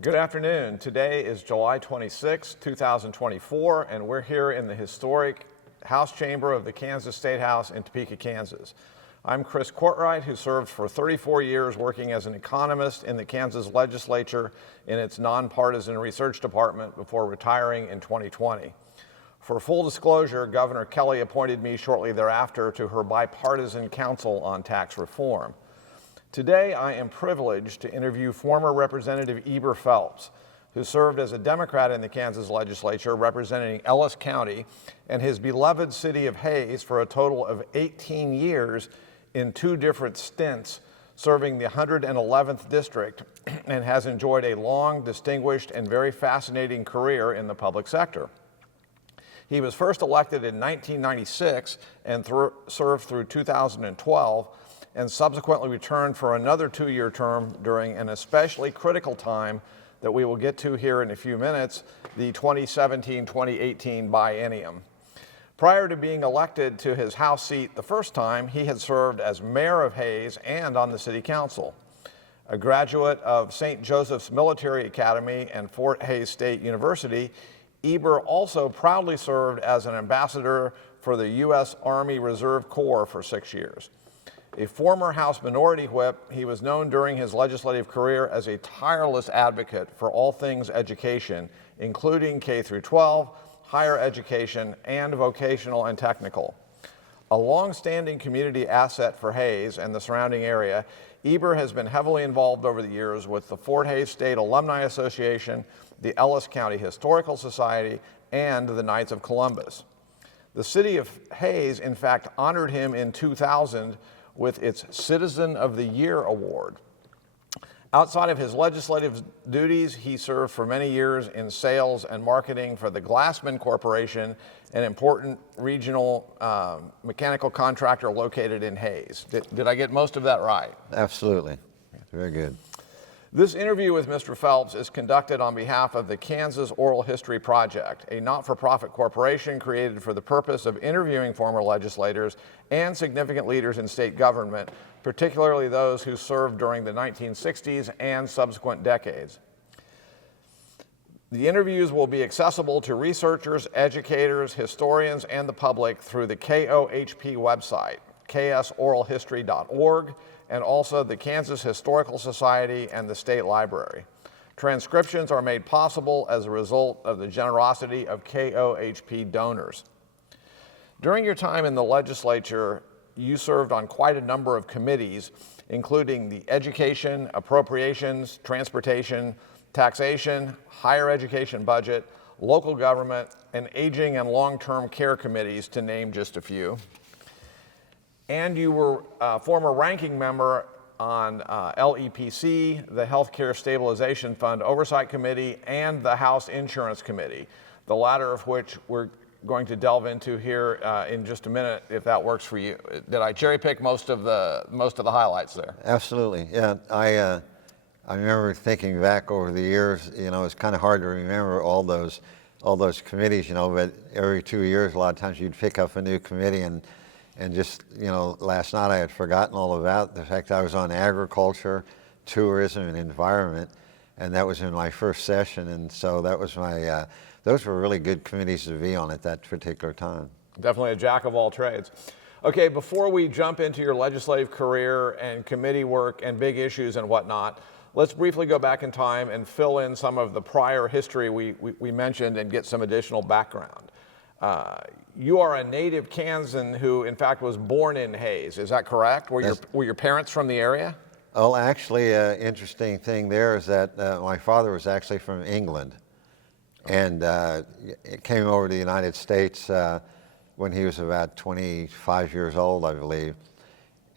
Good afternoon. Today is July 26, 2024, and we're here in the historic House Chamber of the Kansas State House in Topeka, Kansas. I'm Courtwright, who served for 34 years working as an economist in the Kansas Legislature in its nonpartisan research department before retiring in 2020. For full disclosure, Governor Kelly appointed me shortly thereafter to her bipartisan council on tax reform. Today, I am privileged to interview former Representative Eber Phelps, who served as a Democrat in the Kansas Legislature representing Ellis County and his beloved city of Hays for a total of 18 years in two different stints, serving the 111th District, and has enjoyed a long, distinguished, and very fascinating career in the public sector. He was first elected in 1996 and served through 2012, and subsequently returned for another two-year term during an especially critical time that we will get to here in a few minutes, the 2017-2018 biennium. Prior to being elected to his House seat the first time, he had served as mayor of Hays and on the city council. A graduate of St. Joseph's Military Academy and Fort Hays State University, Eber also proudly served as an ambassador for the U.S. Army Reserve Corps for 6 years. A former House Minority Whip, he was known during his legislative career as a tireless advocate for all things education, including K through 12, higher education, and vocational and technical. A long-standing community asset for Hays and the surrounding area, Eber has been heavily involved over the years with the Fort Hays State Alumni Association, the Ellis County Historical Society, and the Knights of Columbus. The city of Hays, in fact, honored him in 2000 with its Citizen of the Year award. Outside of his legislative duties, he served for many years in sales and marketing for the Glassman Corporation, an important regional mechanical contractor located in Hays. Did I get most of that right? Absolutely. Very good. This interview with Mr. Phelps is conducted on behalf of the Kansas Oral History Project, a not-for-profit corporation created for the purpose of interviewing former legislators and significant leaders in state government, particularly those who served during the 1960s and subsequent decades. The interviews will be accessible to researchers, educators, historians, and the public through the KOHP website, ksoralhistory.org, and also the Kansas Historical Society and the State Library. Transcriptions are made possible as a result of the generosity of KOHP donors. During your time in the legislature, you served on quite a number of committees, including the Education, Appropriations, Transportation, Taxation, Higher Education Budget, Local Government, and Aging and Long-Term Care Committees, to name just a few. And you were a former ranking member on LEPC, the Healthcare Stabilization Fund Oversight Committee, and the House Insurance Committee, the latter of which we're going to delve into here in just a minute, if that works for you. Did I cherry pick most of the highlights there? Absolutely. Yeah, I remember thinking back over the years. You know, it's kind of hard to remember all those committees. You know, but every 2 years, a lot of times you'd pick up a new committee and just, you know, last night I had forgotten all about the fact I was on agriculture, tourism, and environment, and that was in my first session, and so that was my, those were really good committees to be on at that particular time. Definitely a jack of all trades. Okay, before we jump into your legislative career and committee work and big issues and whatnot, let's briefly go back in time and fill in some of the prior history we mentioned and get some additional background. You are a native Kansan who, in fact, was born in Hays. Is that correct? Were your parents from the area? Well, actually, interesting thing there is that my father was actually from England, and came over to the United States when he was about 25 years old, I believe.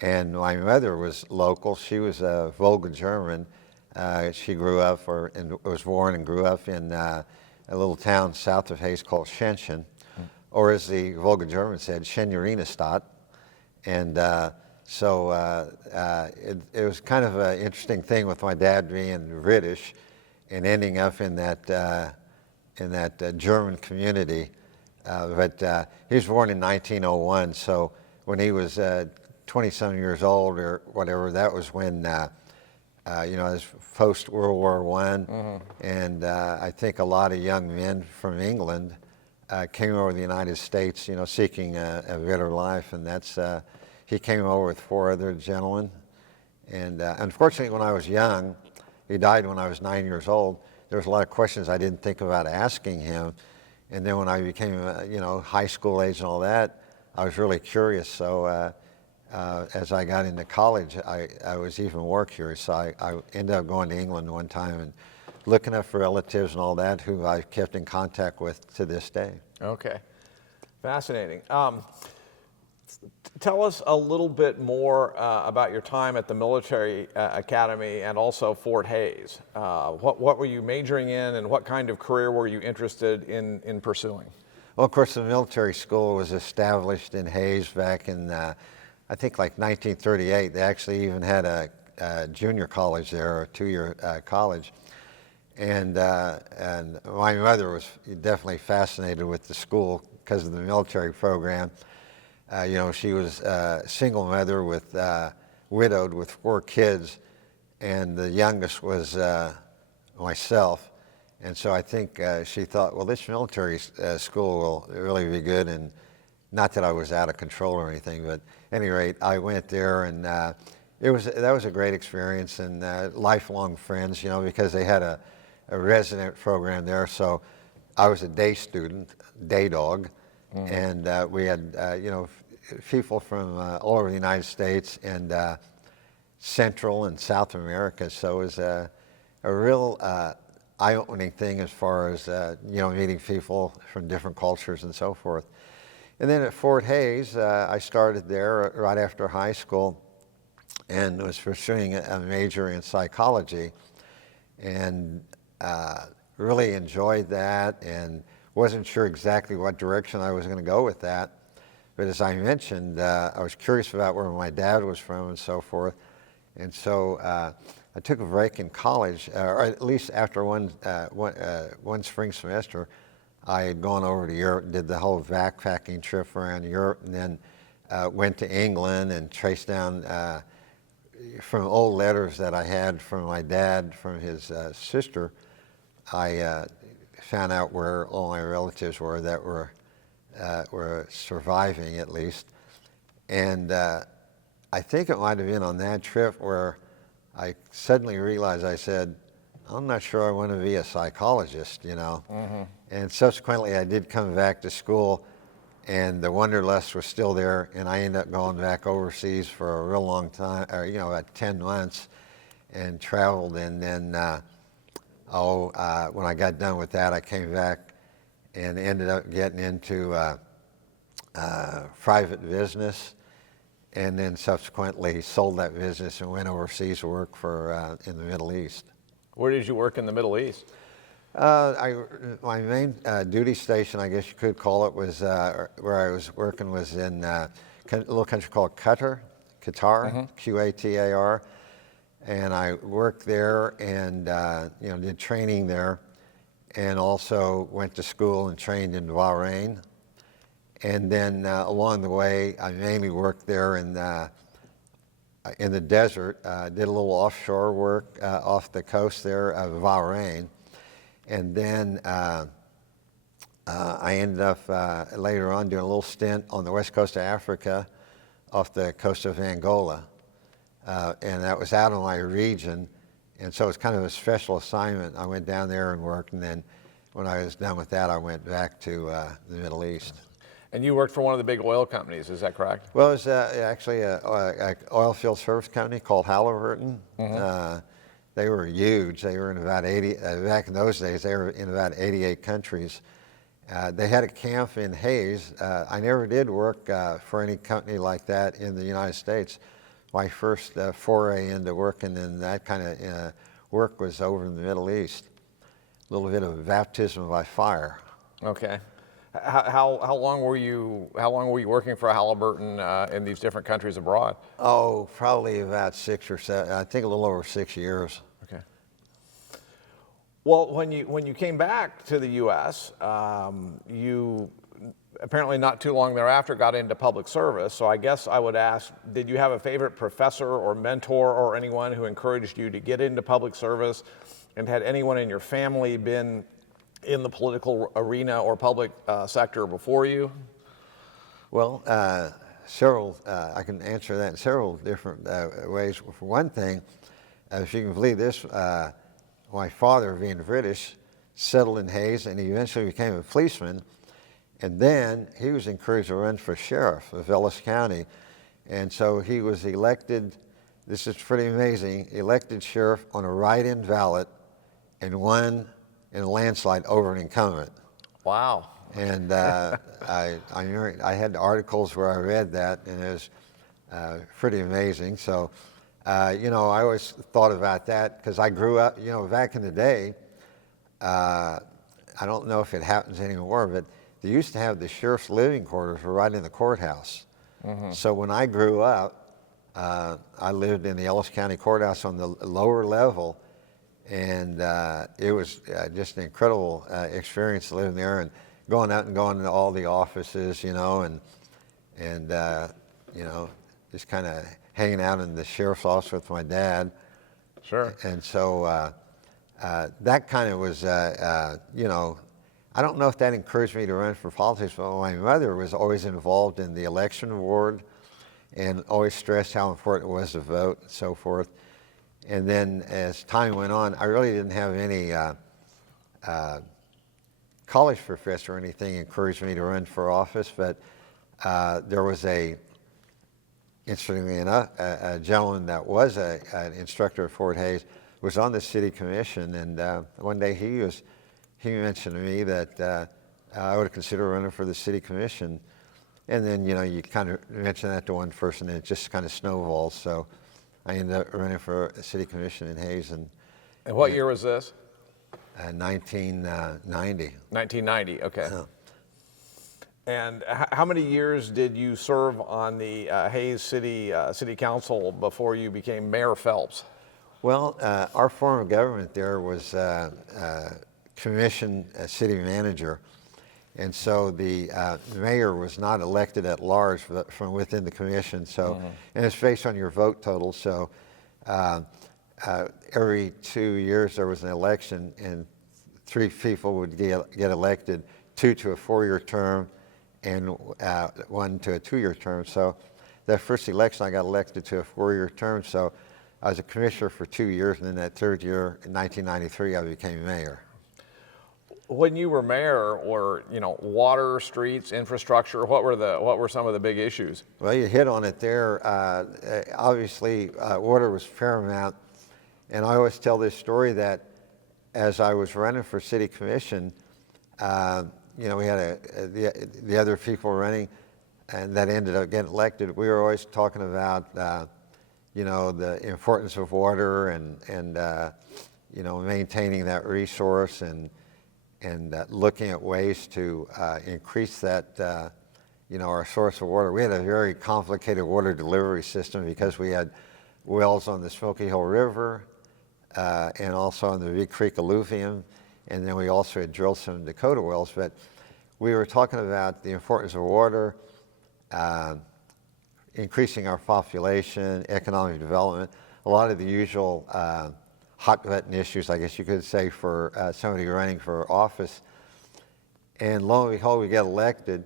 And my mother was local. She was Volga German. She grew up, was born and grew up in a little town south of Hays called Shenshin, or as the Volga German said, Shenurina-Stadt. And so it was kind of an interesting thing with my dad being British and ending up in that German community. But he was born in 1901, so when he was 20-some years old or whatever, that was when as post World War I, and I think a lot of young men from England came over to the United States, seeking a better life, and he came over with 4 other gentlemen, and unfortunately, when I was young, he died when I was 9 years old. There was a lot of questions I didn't think about asking him, and then when I became, high school age and all that, I was really curious. So as I got into college, I was even more curious. So I ended up going to England one time and looking up for relatives and all that, who I've kept in contact with to this day. Okay, fascinating. Tell us a little bit more about your time at the military academy and also Fort Hays. What were you majoring in, and what kind of career were you interested in pursuing? Well, of course, the military school was established in Hays back in, I think, like 1938. They actually even had a junior college there, a 2-year college. And my mother was definitely fascinated with the school because of the military program. She was a single mother widowed with 4 kids, and the youngest was myself. And so I think she thought, well, this military school will really be good, and not that I was out of control or anything, but at any rate, I went there, and that was a great experience, and lifelong friends, because they had a resident program there. So I was a day student, day dog, and we had, people from all over the United States and Central and South America. So it was a real eye-opening thing as far as, meeting people from different cultures and so forth. And then at Fort Hays, I started there right after high school and was pursuing a major in psychology, and really enjoyed that and wasn't sure exactly what direction I was going to go with that. But as I mentioned, I was curious about where my dad was from and so forth. And so I took a break in college, or at least after one spring semester. I had gone over to Europe, did the whole backpacking trip around Europe, and then went to England and traced down from old letters that I had from my dad, from his sister. I found out where all my relatives were that were surviving, at least. And I think it might have been on that trip where I suddenly realized, I said, I'm not sure I want to be a psychologist, And subsequently, I did come back to school, and the wanderlust was still there, and I ended up going back overseas for a real long time, or, about 10 months, and traveled. And then, when I got done with that, I came back and ended up getting into private business, and then subsequently sold that business and went overseas to work for in the Middle East. Where did you work in the Middle East? My main duty station, I guess you could call it, was where I was working was in a little country called Qatar, Qatar, and I worked there and did training there, and also went to school and trained in Bahrain. And then along the way, I mainly worked there in the desert, did a little offshore work off the coast there of Bahrain. And then I ended up later on doing a little stint on the west coast of Africa off the coast of Angola. And that was out of my region. And so it's kind of a special assignment. I went down there and worked, and then when I was done with that, I went back to the Middle East. And you worked for one of the big oil companies, is that correct? Well, it was actually an oil field service company called Halliburton. They were huge. They were in about 80, back in those days, they were in about 88 countries. They had a camp in Hays. I never did work for any company like that in the United States. My first foray into working in that kind of work was over in the Middle East. A little bit of baptism by fire. Okay. How long were you working for Halliburton in these different countries abroad? Oh, probably about 6 or 7. I think a little over 6 years. Okay. Well, when you came back to the U.S., you apparently not too long thereafter got into public service. So I guess I would ask, did you have a favorite professor or mentor or anyone who encouraged you to get into public service? And had anyone in your family been in the political arena or public sector before you? Well, several, I can answer that in several different ways. For one thing, if you can believe this, my father, being British, settled in Hayes, and he eventually became a policeman. And then he was encouraged to run for sheriff of Ellis County. And so he was elected, this is pretty amazing, elected sheriff on a write-in ballot and won in a landslide over an incumbent. Wow. And I had articles where I read that, and it was pretty amazing. So, you know, I always thought about that because I grew up, you know, back in the day, I don't know if it happens anymore, but they used to have the sheriff's living quarters right in the courthouse. Mm-hmm. So when I grew up, I lived in the Ellis County Courthouse on the lower level, and it was just an incredible experience living there and going out and going to all the offices, you know, and you know, just kind of hanging out in the sheriff's office with my dad. Sure. And so that kind of was, you know, I don't know if that encouraged me to run for politics, but my mother was always involved in the election ward and always stressed how important it was to vote and so forth. And then as time went on, I really didn't have any college professor or anything encouraged me to run for office, but there was interestingly enough, a gentleman that was an instructor at Fort Hays was on the city commission, and one day he mentioned to me that I would consider running for the city commission. And then, you know, you kind of mention that to one person and it just kind of snowballs. So I ended up running for a city commission in Hays. And what year was this? 1990. 1990, okay. Yeah. And how many years did you serve on the Hays City Council before you became Mayor Phelps? Well, our form of government there was commission city manager. And so the mayor was not elected at large, but from within the commission. So, mm-hmm. And it's based on your vote total. So every 2 years there was an election, and 3 people would get elected, 2 to a 4-year term, and 1 to a 2-year term. So that first election, I got elected to a 4-year term. So I was a commissioner for 2 years, and then that 3rd year, in 1993, I became mayor. When you were mayor, or water, streets, infrastructure, what were some of the big issues? Well, you hit on it there. Obviously, water was paramount, and I always tell this story that as I was running for city commission, we had the other people running, and that ended up getting elected. We were always talking about the importance of water and maintaining that resource and looking at ways to increase that, our source of water. We had a very complicated water delivery system because we had wells on the Smoky Hill River and also on the Big Creek alluvium, and then we also had drilled some Dakota wells. But we were talking about the importance of water, increasing our population, economic development, a lot of the usual hot button issues, I guess you could say, for somebody running for office. And lo and behold, we get elected,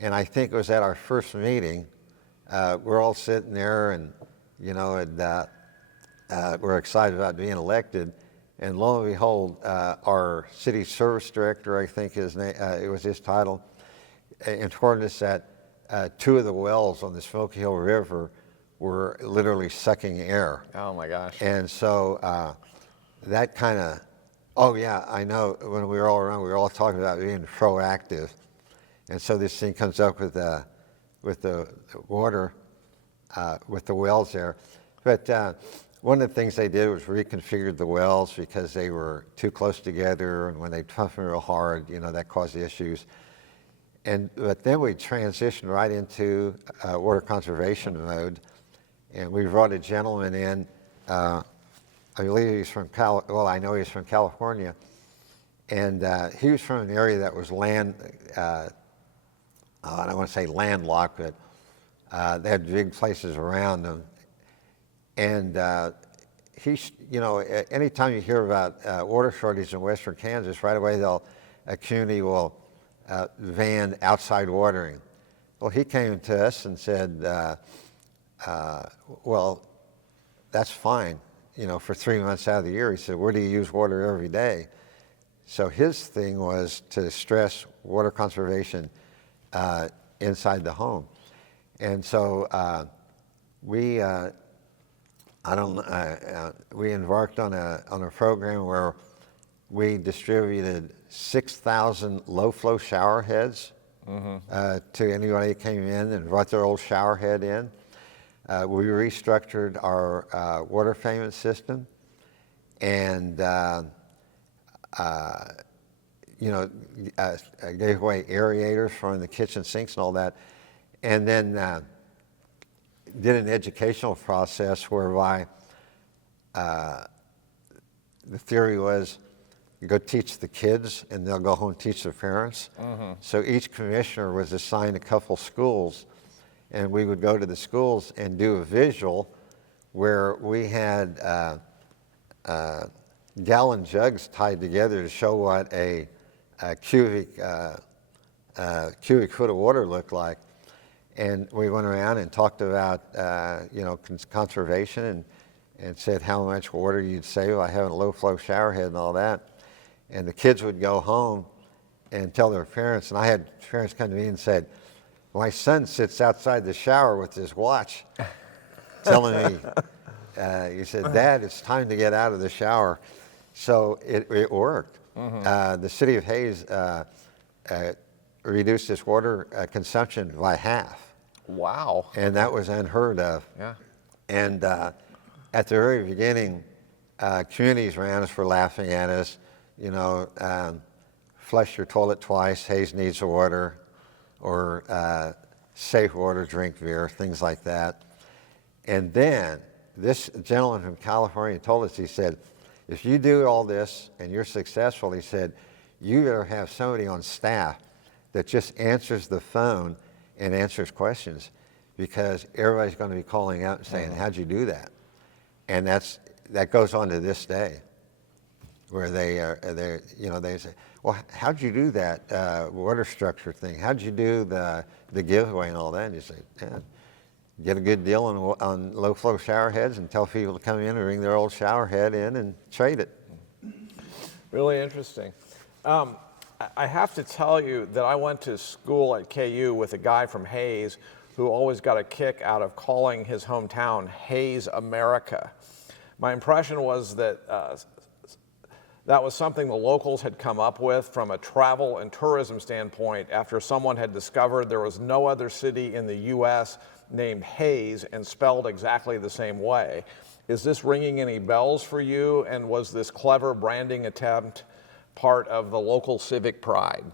and I think it was at our first meeting. We're all sitting there, and we're excited about being elected. And lo and behold, our city service director, I think his name, it was his title, informed us that 2 of the wells on the Smoky Hill River were literally sucking air. Oh my gosh! And so that kind of, oh yeah, I know. When we were all around, we were all talking about being proactive, and so this thing comes up with the water, with the wells there. But one of the things they did was reconfigured the wells because they were too close together, and when they pumped them real hard, that caused issues. But then we transitioned right into water conservation mode, and we brought a gentleman in. I believe he's from I know he's from California, and he was from an area that was land I don't want to say landlocked, but they had big places around them. And anytime you hear about water shortage in western Kansas, right away a community will ban outside watering. Well, he came to us and said, well, that's fine, for 3 months out of the year. He said, where do you use water every day? So his thing was to stress water conservation inside the home. And so we embarked on a program where we distributed 6,000 low-flow shower heads to anybody that came in and brought their old shower head in. We restructured our water payment system, and gave away aerators from the kitchen sinks and all that, and then did an educational process whereby the theory was you go teach the kids and they'll go home and teach their parents. So each commissioner was assigned a couple schools, and we would go to the schools and do a visual where we had gallon jugs tied together to show what a cubic foot of water looked like. And we went around and talked about conservation and said how much water you'd save by having a low flow shower head and all that. And the kids would go home and tell their parents, and I had parents come to me and said, my son sits outside the shower with his watch telling me, he said, Dad, it's time to get out of the shower. So it worked. The city of Hays reduced its water consumption by half. Wow. And that was unheard of. Yeah. And at the very beginning, communities around us were laughing at us, flush your toilet twice, Hays needs water, or safe water, drink beer, things like that. And then this gentleman from California told us, he said, if you do all this and you're successful, he said, you better have somebody on staff that just answers the phone and answers questions, because everybody's going to be calling out and saying, how'd you do that? And that goes on to this day, where they say, well, how'd you do that water structure thing? How'd you do the giveaway and all that? And you say, yeah, get a good deal on low flow shower heads and tell people to come in and bring their old shower head in and trade it. Really interesting. I have to tell you that I went to school at KU with a guy from Hays who always got a kick out of calling his hometown Hays, America. My impression was that that was something the locals had come up with from a travel and tourism standpoint after someone had discovered there was no other city in the U.S. named Hays and spelled exactly the same way. Is this ringing any bells for you, and was this clever branding attempt part of the local civic pride?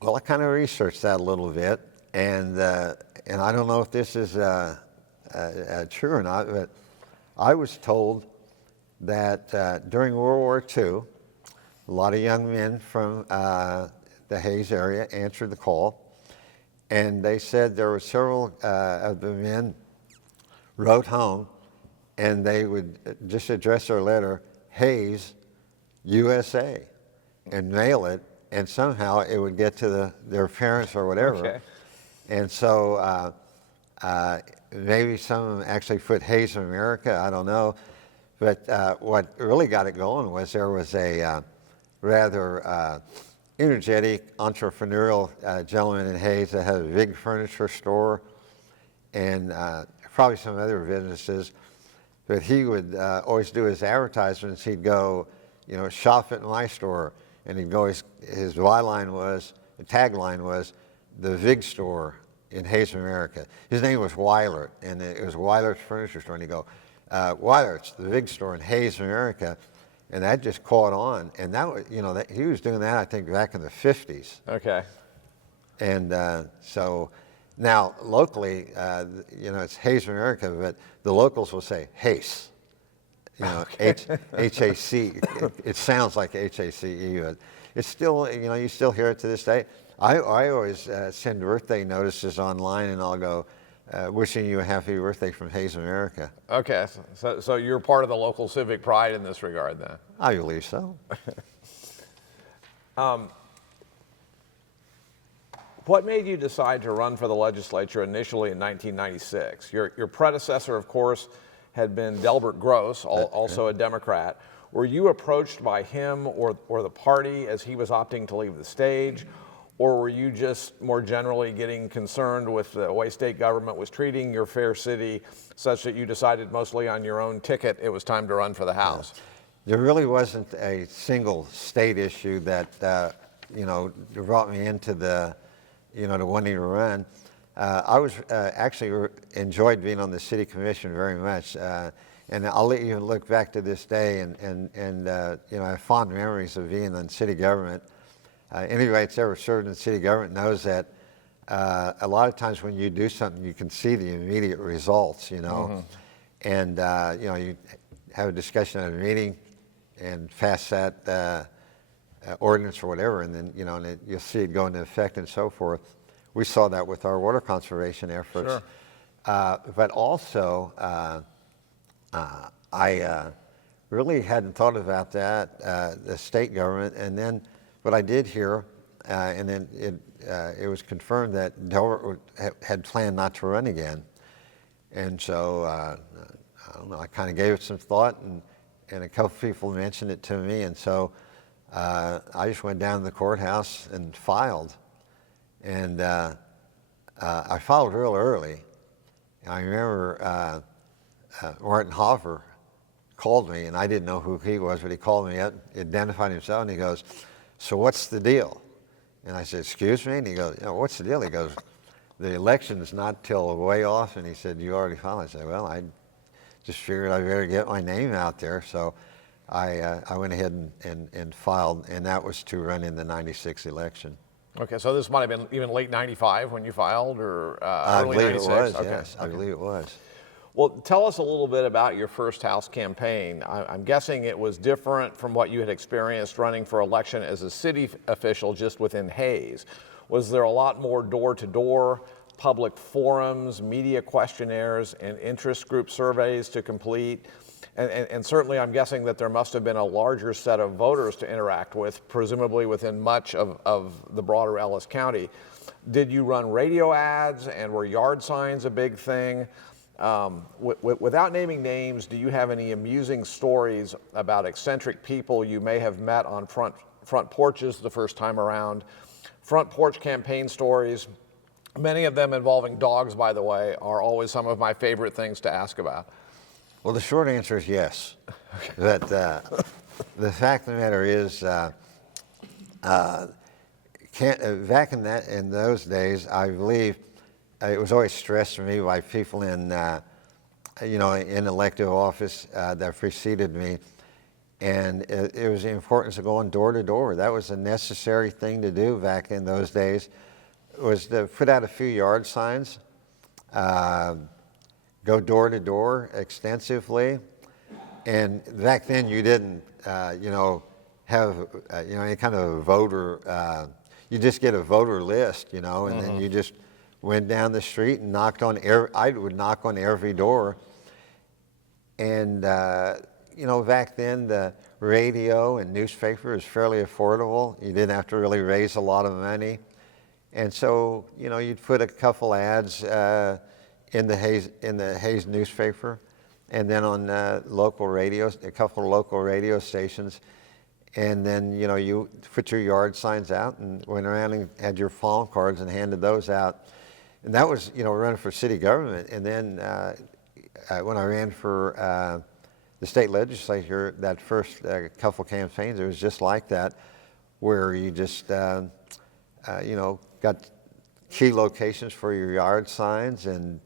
Well, I kind of researched that a little bit, and I don't know if this is true or not, but I was told that during World War II, a lot of young men from the Hays area answered the call, and they said there were several of the men wrote home, and they would just address their letter, Hays, USA, and mail it, and somehow it would get to their parents or whatever. Okay. And so maybe some of them actually put Hays America, I don't know. But what really got it going was there was a rather energetic, entrepreneurial gentleman in Hays that had a big furniture store and probably some other businesses. But he would always do his advertisements. He'd go, shop at my store. And he'd go, his tagline was, the Vig store in Hays, America. His name was Weilert, and it was Weilert's Furniture Store. And he'd go, Weilert's, the Vig store in Hays, America. And that just caught on. And that was, he was doing that, I think, back in the 50s. Okay. And so now locally, it's Hays, America, but the locals will say Hays. you know, Okay. HAC. It sounds like HACE, but it's still, you know, you still hear it to this day. I always send birthday notices online, and I'll go, wishing you a happy birthday from Hayes America. Okay, so you're part of the local civic pride in this regard then? I believe so. What made you decide to run for the legislature initially in 1996? Your predecessor, of course, had been Delbert Gross, also a Democrat. Were you approached by him or the party as he was opting to leave the stage? Or were you just more generally getting concerned with the way state government was treating your fair city such that you decided mostly on your own ticket it was time to run for the House? There really wasn't a single state issue that, you know, brought me into the, you know, to wanting to run. I was actually enjoyed being on the city commission very much. And I'll even look back to this day and you know, I have fond memories of being in city government. Anybody that's ever served in city government knows that a lot of times when you do something, you can see the immediate results, you know. And, you know, you have a discussion at a meeting and pass that ordinance or whatever, and then, you know, and you'll see it go into effect and so forth. We saw that with our water conservation efforts. Sure. But also, I really hadn't thought about that, the state government, and then what I did hear, and then it was confirmed that Delbert had planned not to run again. And so, I don't know, I kind of gave it some thought, and a couple people mentioned it to me, and so I just went down to the courthouse and filed. And I filed real early. I remember Martin Hoffer called me, and I didn't know who he was, but he called me up, identified himself, and he goes, "So what's the deal?" And I said, "Excuse me?" And he goes, "You know, what's the deal?" He goes, "The election's not till way off." And he said, "You already filed?" I said, "Well, I just figured I better get my name out there." So I went ahead and filed, and that was to run in the '96 election. Okay, so this might have been even late '95 when you filed, or I early believe it '96? was, Okay. yes. I believe it was. Well, tell us a little bit about your first House campaign. I'm guessing it was different from what you had experienced running for election as a city official just within Hayes. Was there a lot more door-to-door, public forums, media questionnaires, and interest group surveys to complete? And certainly I'm guessing that there must have been a larger set of voters to interact with, presumably within much of the broader Ellis County. Did you run radio ads, and were yard signs a big thing? Without naming names, do you have any amusing stories about eccentric people you may have met on front porches the first time around? Front porch campaign stories, many of them involving dogs, by the way, are always some of my favorite things to ask about. Well, the short answer is yes. That the fact of the matter is, back in those days, I believe it was always stressed to me by people in, you know, in elective office that preceded me, and it was the importance of going door to door. That was a necessary thing to do back in those days. Was to put out a few yard signs. Go door to door extensively, and back then you didn't, you know, have you know, any kind of a voter. You just get a voter list, you know, and then you just went down the street and knocked on I would knock on every door, and you know, back then the radio and newspaper was fairly affordable. You didn't have to really raise a lot of money, and so, you know, you'd put a couple ads in the Hayes newspaper, and then on local radios, a couple of local radio stations, and then, you know, you put your yard signs out and went around and had your phone cards and handed those out, and that was, you know, running for city government. And then when I ran for the state legislature, that first couple campaigns, it was just like that, where you just you know, got key locations for your yard signs, and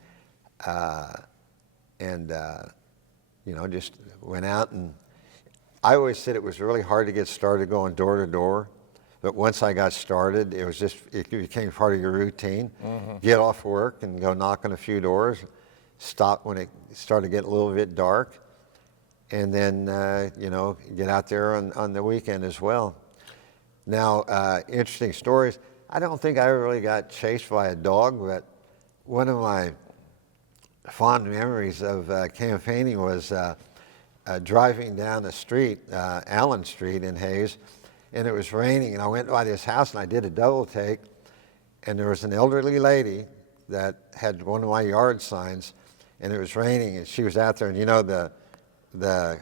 you know, just went out. And I always said it was really hard to get started going door to door, but once I got started, it became part of your routine. Get off work and go knock on a few doors, stop when it started getting a little bit dark, and then, you know, get out there on the weekend as well. Now, interesting stories. I don't think I ever really got chased by a dog, but one of my fond memories of campaigning was driving down the street, Allen Street in Hayes, and it was raining, and I went by this house and I did a double take, and there was an elderly lady that had one of my yard signs, and it was raining, and she was out there, and you know the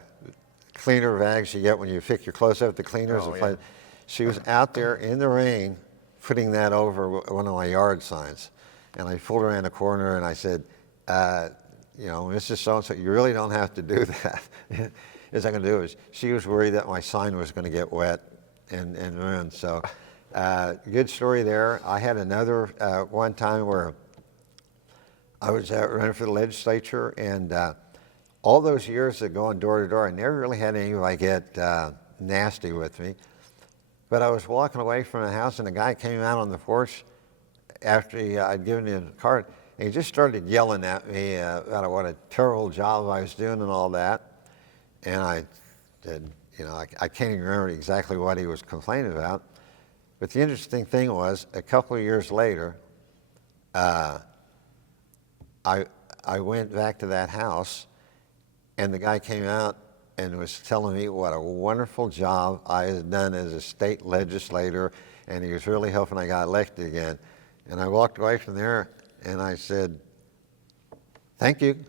cleaner bags you get when you pick your clothes up, the cleaners. Oh, yeah. She was out there in the rain putting that over one of my yard signs. And I pulled around the corner and I said, you know, Mrs. So-and-so, you really don't have to do that. Is I'm going to do is, she was worried that my sign was going to get wet and ruined. So good story there. I had another one time where I was running for the legislature, and all those years of going door to door, I never really had anybody get nasty with me. But I was walking away from the house, and a guy came out on the porch after I'd given him the card, and he just started yelling at me about what a terrible job I was doing and all that. And I said, you know, I can't even remember exactly what he was complaining about. But the interesting thing was, a couple of years later, I went back to that house, and the guy came out and was telling me what a wonderful job I had done as a state legislator, and he was really hoping I got elected again. And I walked away from there, and I said, thank you.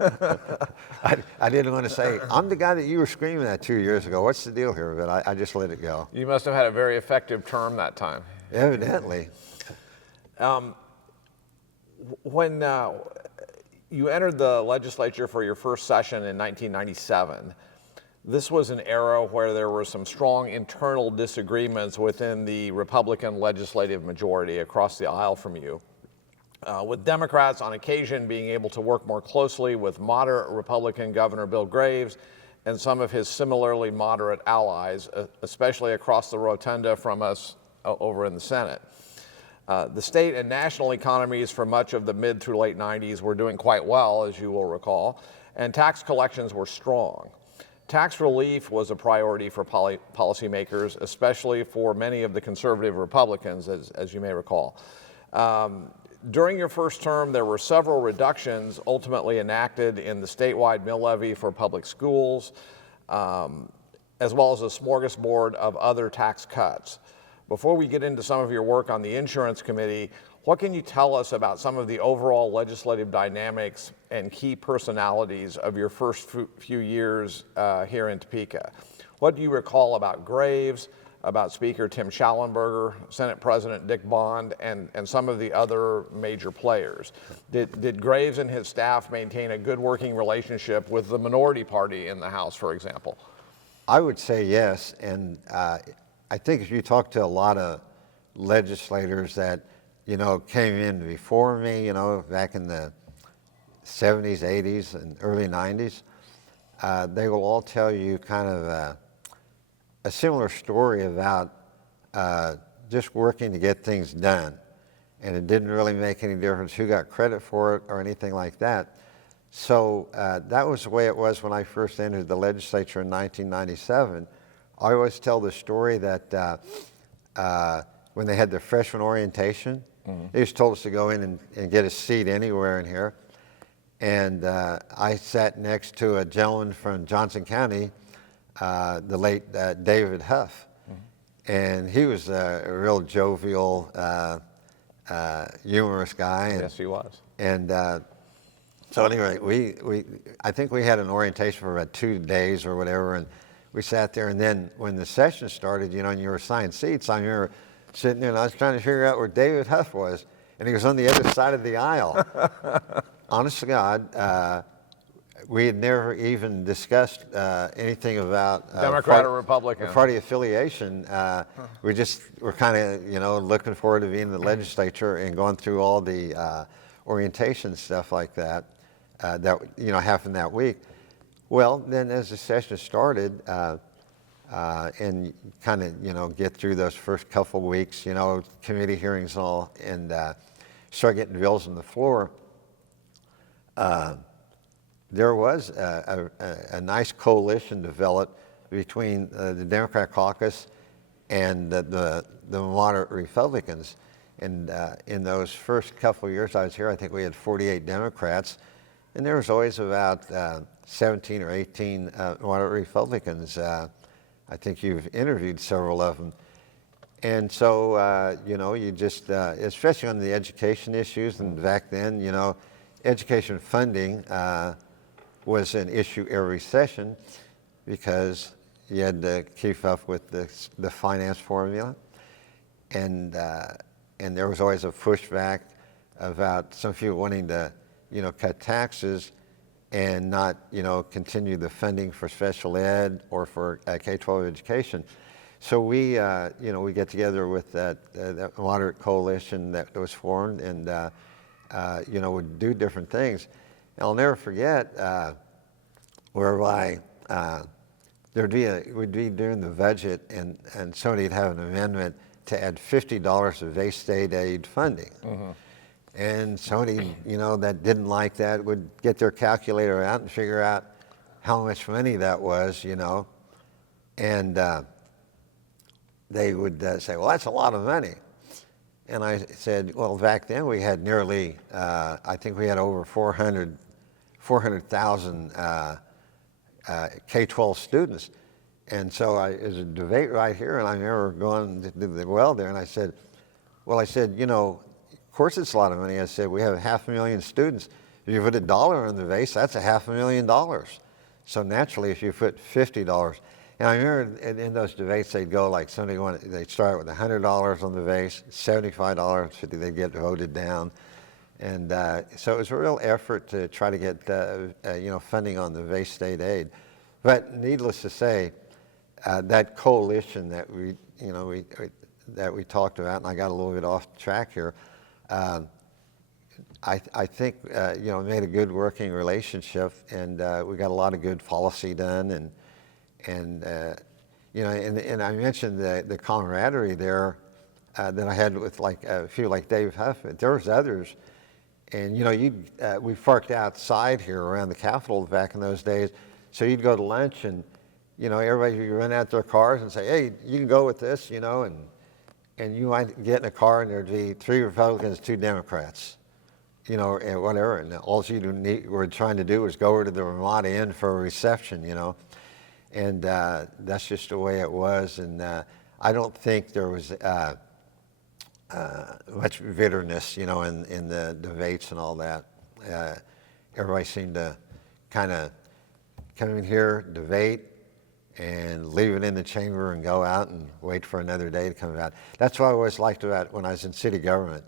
I didn't want to say, I'm the guy that you were screaming at 2 years ago. What's the deal here? But I just let it go. You must have had a very effective term that time. Evidently. When you entered the legislature for your first session in 1997, this was an era where there were some strong internal disagreements within the Republican legislative majority across the aisle from you, with Democrats on occasion being able to work more closely with moderate Republican Governor Bill Graves and some of his similarly moderate allies, especially across the rotunda from us over in the Senate. The state and national economies for much of the mid through late 90s were doing quite well, as you will recall, and tax collections were strong. Tax relief was a priority for policymakers, especially for many of the conservative Republicans, as you may recall. During your first term, there were several reductions ultimately enacted in the statewide mill levy for public schools, as well as a smorgasbord of other tax cuts. Before we get into some of your work on the Insurance Committee, what can you tell us about some of the overall legislative dynamics and key personalities of your first few years here in Topeka? What do you recall about Graves, about Speaker Tim Schallenberger, Senate President Dick Bond, and some of the other major players? Did Graves and his staff maintain a good working relationship with the minority party in the House, for example? I would say yes, and I think if you talk to a lot of legislators that, you know, came in before me, you know, back in the 70s, 80s, and early 90s, they will all tell you kind of a similar story about just working to get things done. And it didn't really make any difference who got credit for it or anything like that. So that was the way it was when I first entered the legislature in 1997. I always tell the story that when they had their freshman orientation, they just told us to go in and get a seat anywhere in here. And I sat next to a gentleman from Johnson County, the late David Huff. And he was a real jovial, humorous guy. And, yes, he was. And so anyway, I think we had an orientation for about 2 days or whatever, and we sat there, and then when the session started, you know, and you were assigned seats, I remember sitting there and I was trying to figure out where David Huff was, and he was on the other side of the aisle. Honest to God, we had never even discussed anything about Democrat or Republican party affiliation. We just were kind of, you know, looking forward to being in the legislature and going through all the orientation stuff like that that, you know, happened that week. Well, then as the session started, and kind of, you know, get through those first couple of weeks, you know, committee hearings and all, and start getting bills on the floor, there was a nice coalition developed between the Democrat caucus and the moderate Republicans. And in those first couple of years I was here, I think we had 48 Democrats, and there was always about 17 or 18 moderate Republicans. I think you've interviewed several of them. And so, you just, especially on the education issues, and back then, education funding was an issue every session because you had to keep up with the finance formula. And there was always a pushback about some people wanting to, cut taxes and not, continue the funding for special ed or for K-12 education. So we get together with that moderate coalition that was formed, and would do different things. And I'll never forget whereby we'd be doing the budget, and somebody'd have an amendment to add $50 of state aid funding. Mm-hmm. And somebody, that didn't like that would get their calculator out and figure out how much money that was, and they would say, well, that's a lot of money. And I said, well, back then we had nearly, I think we had over 400,000 K-12 students. And so there's a debate right here, and I remember going to do the well there, and I said, of course it's a lot of money. I said, we have 500,000 students. If you put $1 on the vase, that's $500,000. So naturally, if you put $50, and I remember in those debates, they'd go like they'd start with $100 on the vase, $75, $50, they'd get voted down. And so it was a real effort to try to get funding on the vase state aid. But needless to say, that coalition that we talked about, and I got a little bit off track here, I think made a good working relationship, and we got a lot of good policy done, and I mentioned the camaraderie there that I had with like a few like Dave Huff, but there was others, and we parked outside here around the Capitol back in those days, so you'd go to lunch and everybody would run out their cars and say, hey, you can go with this, and you might get in a car and there'd be 3 Republicans, 2 Democrats, and whatever, and all you were trying to do was go over to the Ramada Inn for a reception, and that's just the way it was. And I don't think there was much bitterness, in the debates and all that. Everybody seemed to kind of come in here, debate, and leave it in the chamber and go out and wait for another day to come out. That's what I always liked about when I was in city government.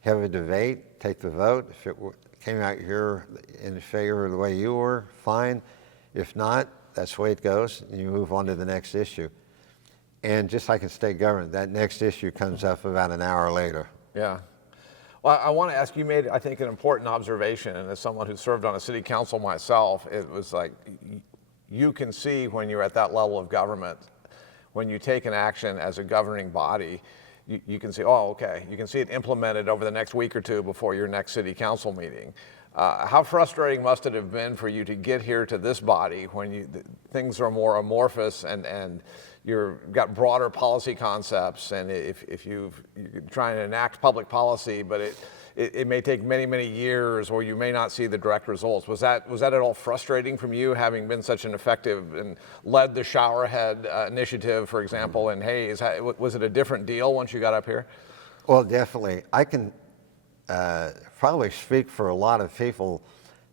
Have a debate, take the vote. If it came out here in favor of the way you were, fine. If not, that's the way it goes, and you move on to the next issue. And just like in state government, that next issue comes up about an hour later. Yeah. Well, I want to ask, you made, I think, an important observation, and as someone who served on a city council myself, it was like, you can see when you're at that level of government, when you take an action as a governing body, you can see, oh, okay, you can see it implemented over the next week or two before your next city council meeting. How frustrating must it have been for you to get here to this body when things are more amorphous and you've got broader policy concepts, and if you're trying to enact public policy, but it may take many, many years, or you may not see the direct results. Was that at all frustrating from you, having been such an effective and led the showerhead initiative, for example, in Hayes? Was it a different deal once you got up here? Well, definitely. I can probably speak for a lot of people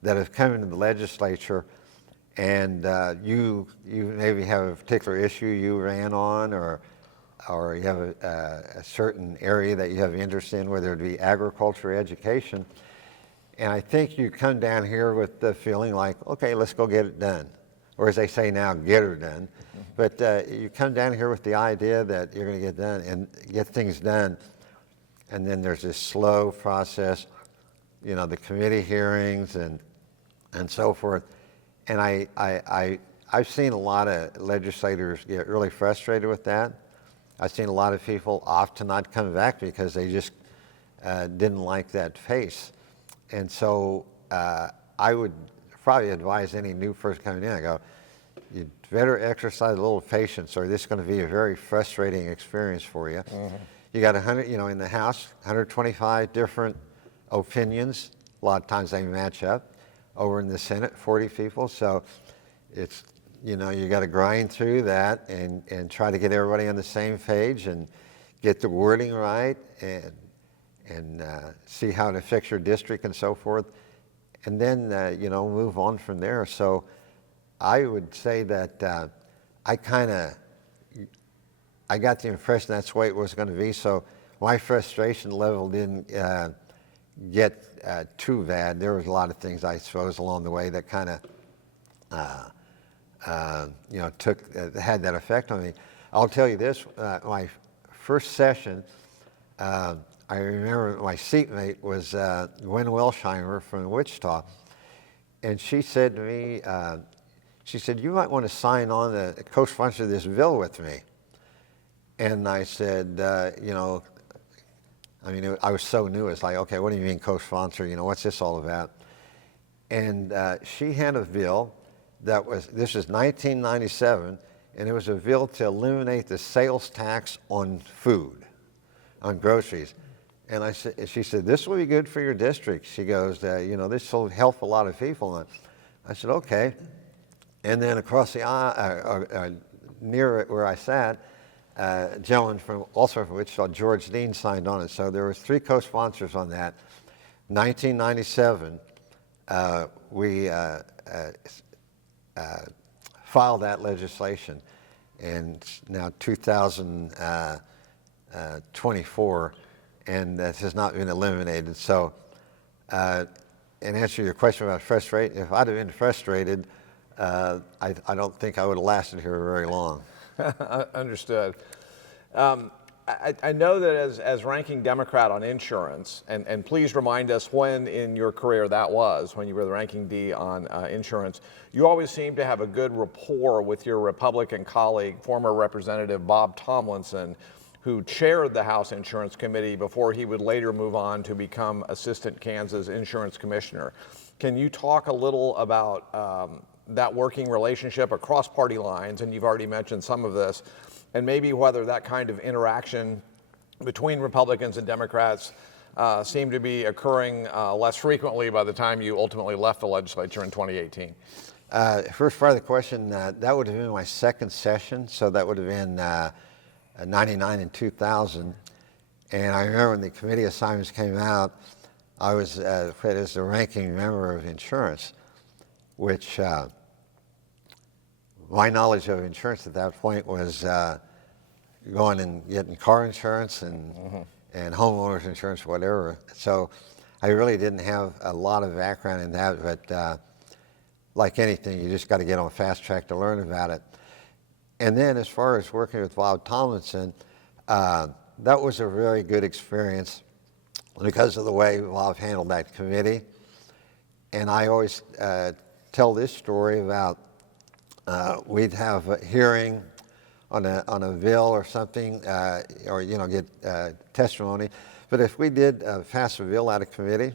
that have come into the legislature, and you maybe have a particular issue you ran on, or you have a certain area that you have interest in, whether it be agriculture, education, and I think you come down here with the feeling like, okay, let's go get it done, or as they say now, get her done. Mm-hmm. But you come down here with the idea that you're going to get done and get things done, and then there's this slow process, the committee hearings and so forth, and I've seen a lot of legislators get really frustrated with that. I've seen a lot of people opt to not come back because they just didn't like that pace. And so I would probably advise any new person coming in, I go, you better exercise a little patience, or this is going to be a very frustrating experience for you. You got 100, in the House, 125 different opinions. A lot of times they match up. Over in the Senate, 40 people. So it's, you got to grind through that and try to get everybody on the same page and get the wording right and see how it affects your district and so forth. And then, move on from there. So I would say that I got the impression that's the way it was going to be. So my frustration level didn't get too bad. There was a lot of things, I suppose, along the way that kind of, had that effect on me. I'll tell you this: my first session, I remember my seatmate was Gwen Welsheimer from Wichita, and she said to me, she said, "You might want to sign on to co-sponsor this bill with me." And I said, I was so new. It's like, okay, what do you mean co-sponsor? What's this all about? And she had a bill this was 1997, and it was a bill to eliminate the sales tax on food, on groceries. And she said, this will be good for your district. She goes, this will help a lot of people. And I said, okay. And then across the aisle, near where I sat, a gentleman also from Wichita, George Dean, signed on it. So there was 3 co-sponsors on that. 1997, we filed that legislation, and now 2024, and that has not been eliminated. So, and answer your question about frustrated, if I'd have been frustrated, I don't think I would have lasted here very long. Understood. I know that as ranking Democrat on insurance, and please remind us when in your career that was, when you were the ranking D on insurance, you always seem to have a good rapport with your Republican colleague, former Representative Bob Tomlinson, who chaired the House Insurance Committee before he would later move on to become Assistant Kansas Insurance Commissioner. Can you talk a little about that working relationship across party lines, and you've already mentioned some of this, and maybe whether that kind of interaction between Republicans and Democrats seemed to be occurring less frequently by the time you ultimately left the legislature in 2018? First part of the question, that would have been my second session, so that would have been 99 and 2000. And I remember when the committee assignments came out, I was put as the ranking member of insurance, which my knowledge of insurance at that point was going and getting car insurance and homeowners insurance, whatever. So I really didn't have a lot of background in that, but like anything, you just got to get on a fast track to learn about it. And then as far as working with Bob Tomlinson, that was a very good experience because of the way Bob handled that committee. And I always tell this story about we'd have a hearing on a bill or something, or get testimony. But if we did pass a bill out of committee,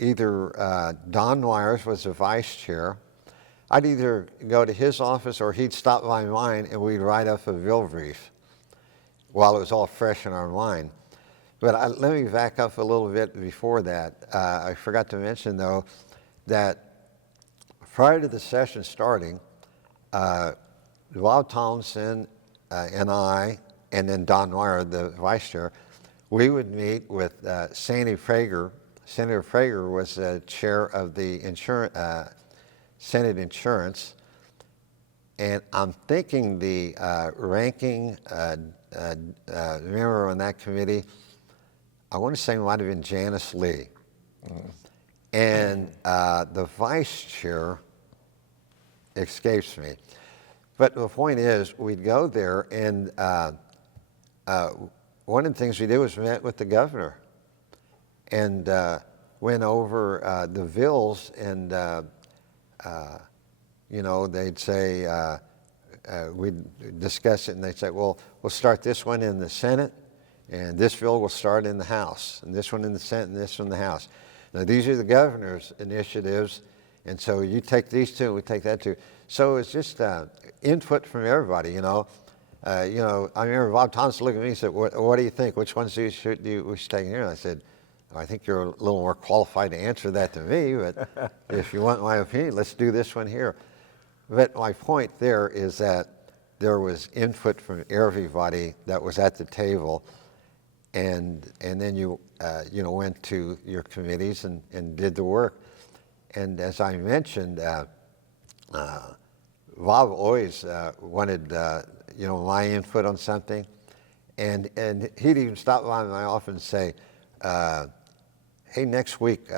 either Don Myers was the vice chair. I'd either go to his office or he'd stop by mine and we'd write up a bill brief while it was all fresh in our mind. But let me back up a little bit before that. I forgot to mention, though, that prior to the session starting, Bob Tomlinson and I, and then Don Meyer, the vice chair, we would meet with Sandy Prager. Senator Prager was the chair of the Senate Insurance, and I'm thinking the ranking member on that committee, I want to say it might have been Janice Lee. And the vice chair escapes me. But the point is, we'd go there, and one of the things we did was met with the governor and went over the bills, and they'd say, we'd discuss it, and they'd say, well, we'll start this one in the Senate, and this bill will start in the House, and this one in the Senate, and this one in the House. Now, these are the governor's initiatives, and so you take these two, and we take that two. So it's just input from everybody, I remember Bob Tomlinson looked at me and said, what do you think? Which ones we should take here? And I said, I think you're a little more qualified to answer that than me, but if you want my opinion, let's do this one here. But my point there is that there was input from everybody that was at the table, and then you went to your committees and did the work. And as I mentioned, Bob always wanted my input on something, and he'd even stop by my office and say, hey, next week,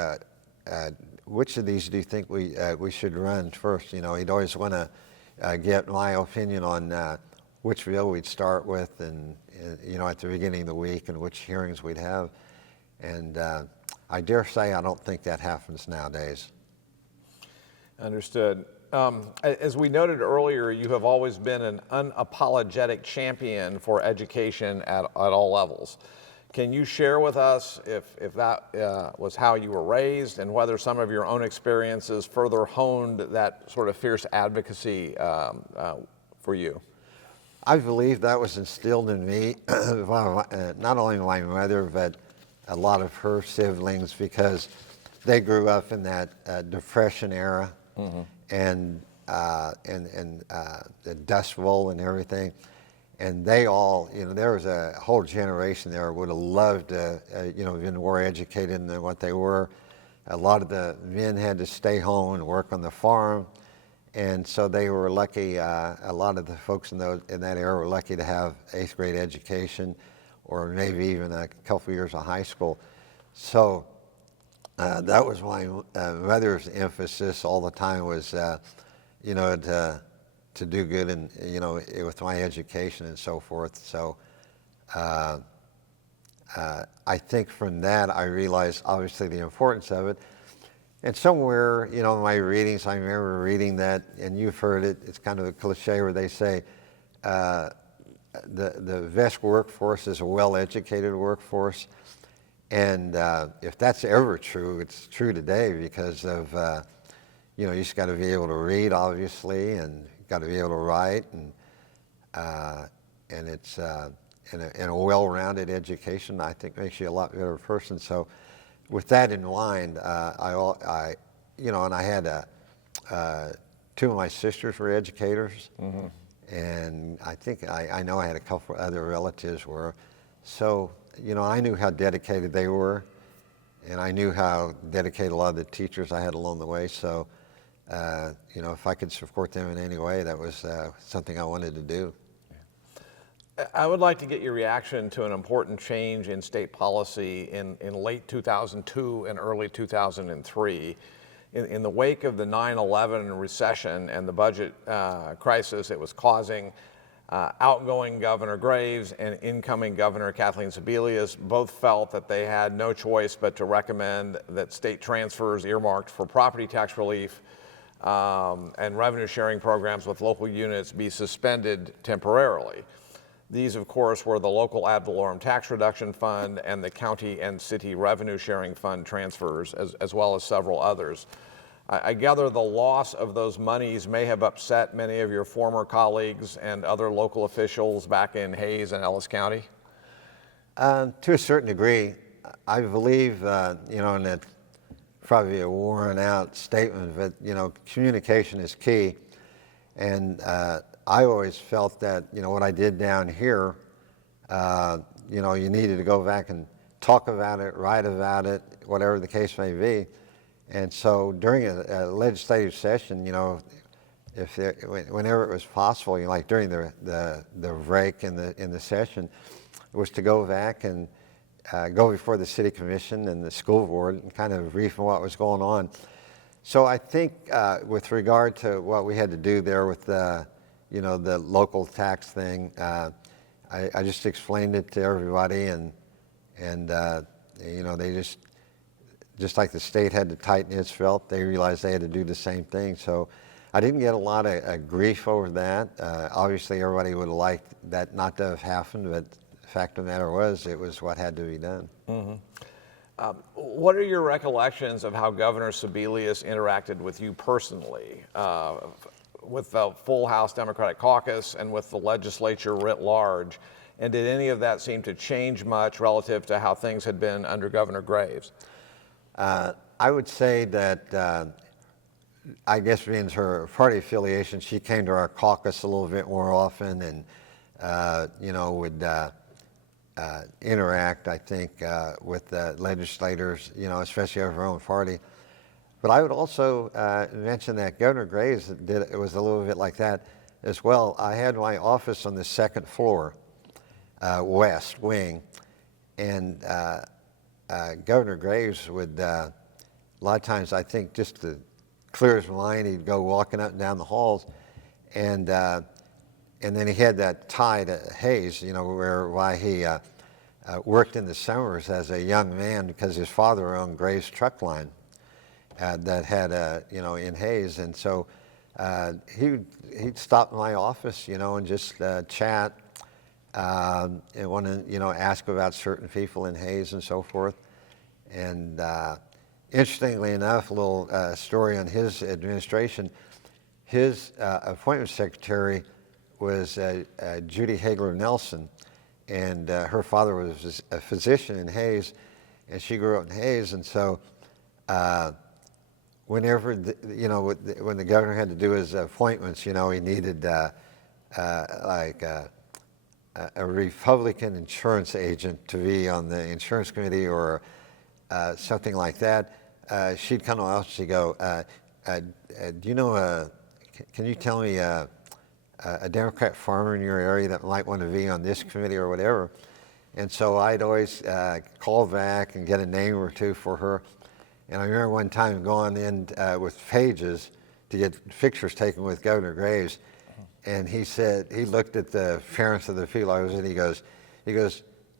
which of these do you think we should run first? He'd always want to get my opinion on which bill we'd start with, and at the beginning of the week, and which hearings we'd have. And I dare say I don't think that happens nowadays. Understood. As we noted earlier, you have always been an unapologetic champion for education at all levels. Can you share with us if that was how you were raised, and whether some of your own experiences further honed that sort of fierce advocacy for you? I believe that was instilled in me, not only my mother, but a lot of her siblings, because they grew up in that Depression era. Mm-hmm. and the Dust Bowl and everything. And they all, there was a whole generation there would have loved to, been more educated than what they were. A lot of the men had to stay home and work on the farm. And so they were lucky, a lot of the folks in that era were lucky to have 8th grade education, or maybe even a couple of years of high school. So that was my mother's emphasis all the time, was, to do good and, with my education and so forth. So I think from that I realized obviously the importance of it. And somewhere, in my readings, I remember reading that, and you've heard it, it's kind of a cliche where they say the best workforce is a well-educated workforce. And if that's ever true, it's true today, because of, you just got to be able to read, obviously, and got to be able to write, and it's and a well-rounded education, I think, makes you a lot better person. So with that in mind, I and I had two of my sisters were educators, mm-hmm. and I think I know I had a couple of other relatives were. So, I knew how dedicated they were, and I knew how dedicated a lot of the teachers I had along the way. So, if I could support them in any way, that was something I wanted to do. I would like to get your reaction to an important change in state policy in late 2002 and early 2003. In the wake of the 9/11 recession and the budget crisis it was causing, outgoing Governor Graves and incoming Governor Kathleen Sebelius both felt that they had no choice but to recommend that state transfers earmarked for property tax relief and revenue sharing programs with local units be suspended temporarily. These, of course, were the local ad valorem tax reduction fund and the county and city revenue sharing fund transfers, as well as several others. I gather the loss of those monies may have upset many of your former colleagues and other local officials back in Hays and Ellis County? To a certain degree. I believe, and it's probably a worn out statement, but, communication is key. And I always felt that, what I did down here, you needed to go back and talk about it, write about it, whatever the case may be. And so during a legislative session, whenever it was possible, like during the break in the session, was to go back and go before the city commission and the school board and kind of brief on what was going on. So I think with regard to what we had to do there with the local tax thing, I just explained it to everybody, and they just like the state had to tighten its belt, they realized they had to do the same thing. So I didn't get a lot of grief over that. Obviously, everybody would have liked that not to have happened, but the fact of the matter was, it was what had to be done. Mm-hmm. What are your recollections of how Governor Sebelius interacted with you personally, with the full House Democratic Caucus and with the legislature writ large? And did any of that seem to change much relative to how things had been under Governor Graves? I would say that I guess being her party affiliation, she came to our caucus a little bit more often and, would interact, I think, with the legislators, especially of her own party. But I would also mention that Governor Graves it was a little bit like that as well. I had my office on the second floor, west wing, and Governor Graves would, a lot of times, I think, just to clear his mind, he'd go walking up and down the halls, and then he had that tie to Hayes, why he worked in the summers as a young man because his father owned Graves Truck Line that had in Hayes, and so he'd stop in my office, and just chat and want to ask about certain people in Hayes and so forth. And interestingly enough, a little story on his administration. His appointment secretary was Judy Hagler Nelson, and her father was a physician in Hayes, and she grew up in Hayes, and so whenever when the governor had to do his appointments, he needed a Republican insurance agent to be on the insurance committee or something like that. She'd come to us and she'd go, do you know, can you tell me a Democrat farmer in your area that might want to be on this committee or whatever? And so I'd always call back and get a name or two for her. And I remember one time going in with pages to get pictures taken with Governor Graves. And he said, he looked at the parents of the people I was in, he goes,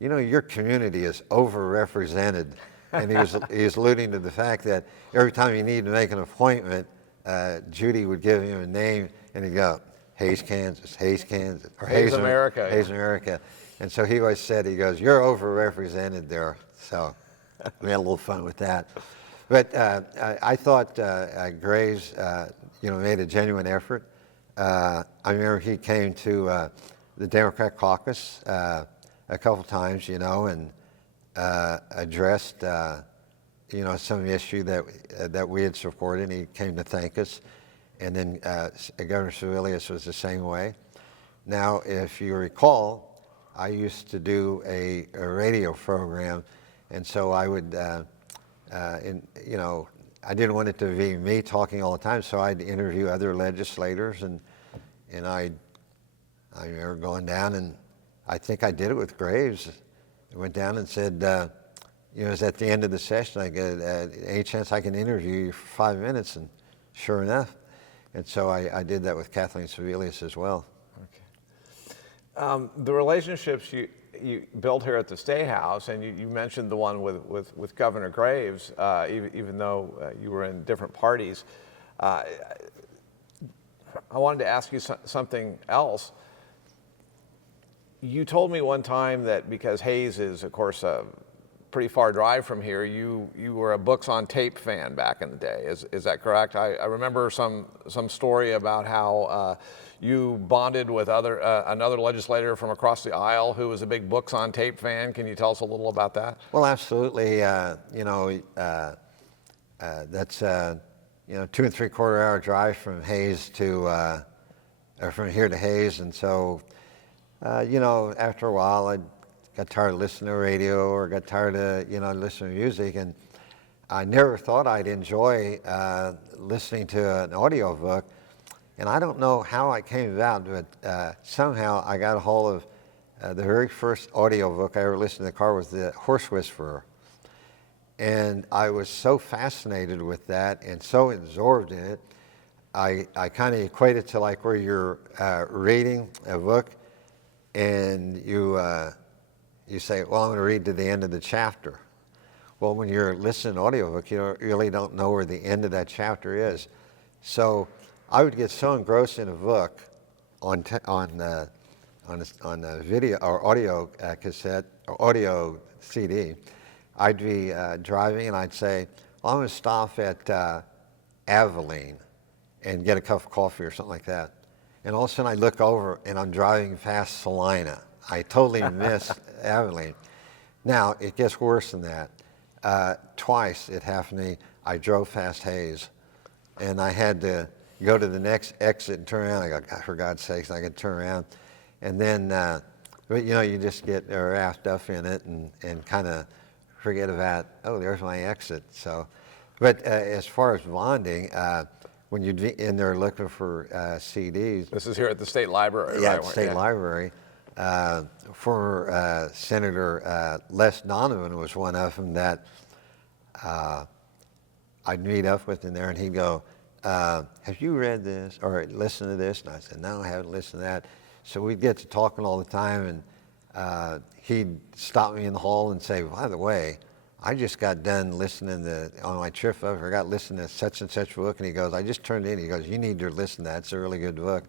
your community is overrepresented. And he was alluding to the fact that every time you need to make an appointment, Judy would give him a name and he'd go, Hayes, Kansas, or Hayes, America. Hayes, America. And so he always said, he goes, you're overrepresented there. So we had a little fun with that. But I thought Graves, made a genuine effort. I remember he came to the Democrat caucus a couple times, and addressed, some issue that we had supported. He came to thank us. And then Governor Sebelius was the same way. Now, if you recall, I used to do a radio program, and so I would, I didn't want it to be me talking all the time, so I'd interview other legislators, and I remember going down, and I think I did it with Graves. I went down and said, it was at the end of the session, I get any chance I can interview you for 5 minutes, and sure enough. And so I did that with Kathleen Sebelius as well. Okay. The relationships you built here at the State House, and you mentioned the one with Governor Graves, even though you were in different parties. I wanted to ask you something else. You told me one time that because Hayes is, of course, a pretty far drive from here, you were a books on tape fan back in the day. Is that correct? I remember some story about how you bonded with another legislator from across the aisle who was a big books on tape fan. Can you tell us a little about that? Well, absolutely. That's 2 3/4 hour drive from Hayes to or from here to Hayes, and so after a while I got tired of listening to radio or got tired of listening to music, and I never thought I'd enjoy listening to an audio book. And I don't know how it came about, but somehow I got a hold of the very first audio book I ever listened to in the car was The Horse Whisperer. And I was so fascinated with that and so absorbed in it, I kind of equate it to like where you're reading a book and you say, well, I'm going to read to the end of the chapter. Well, when you're listening to an audiobook, you really don't know where the end of that chapter is. So I would get so engrossed in a book on a video or audio cassette or audio CD I'd be driving and I'd say, well, I'm going to stop at Abilene and get a cup of coffee or something like that. And all of a sudden I look over and I'm driving past Salina. I totally miss Abilene. Now, it gets worse than that. Twice it happened to me. I drove past Hayes and I had to go to the next exit and turn around. I go, God, for God's sakes, I could turn around. And then, but you just get wrapped up in it and kind of forget about, oh, there's my exit. So, but as far as bonding, when you'd be in there looking for CDs. This is here at the State Library, yeah, right? At the State Library. Former Senator Les Donovan was one of them that I'd meet up with in there, and he'd go, have you read this or listened to this? And I said, no, I haven't listened to that. So we'd get to talking all the time, and he'd stop me in the hall and say, by the way, I just got done listening to, on my trip over, I got listening to such and such book, and he goes, I just turned in, he goes, you need to listen to that, it's a really good book.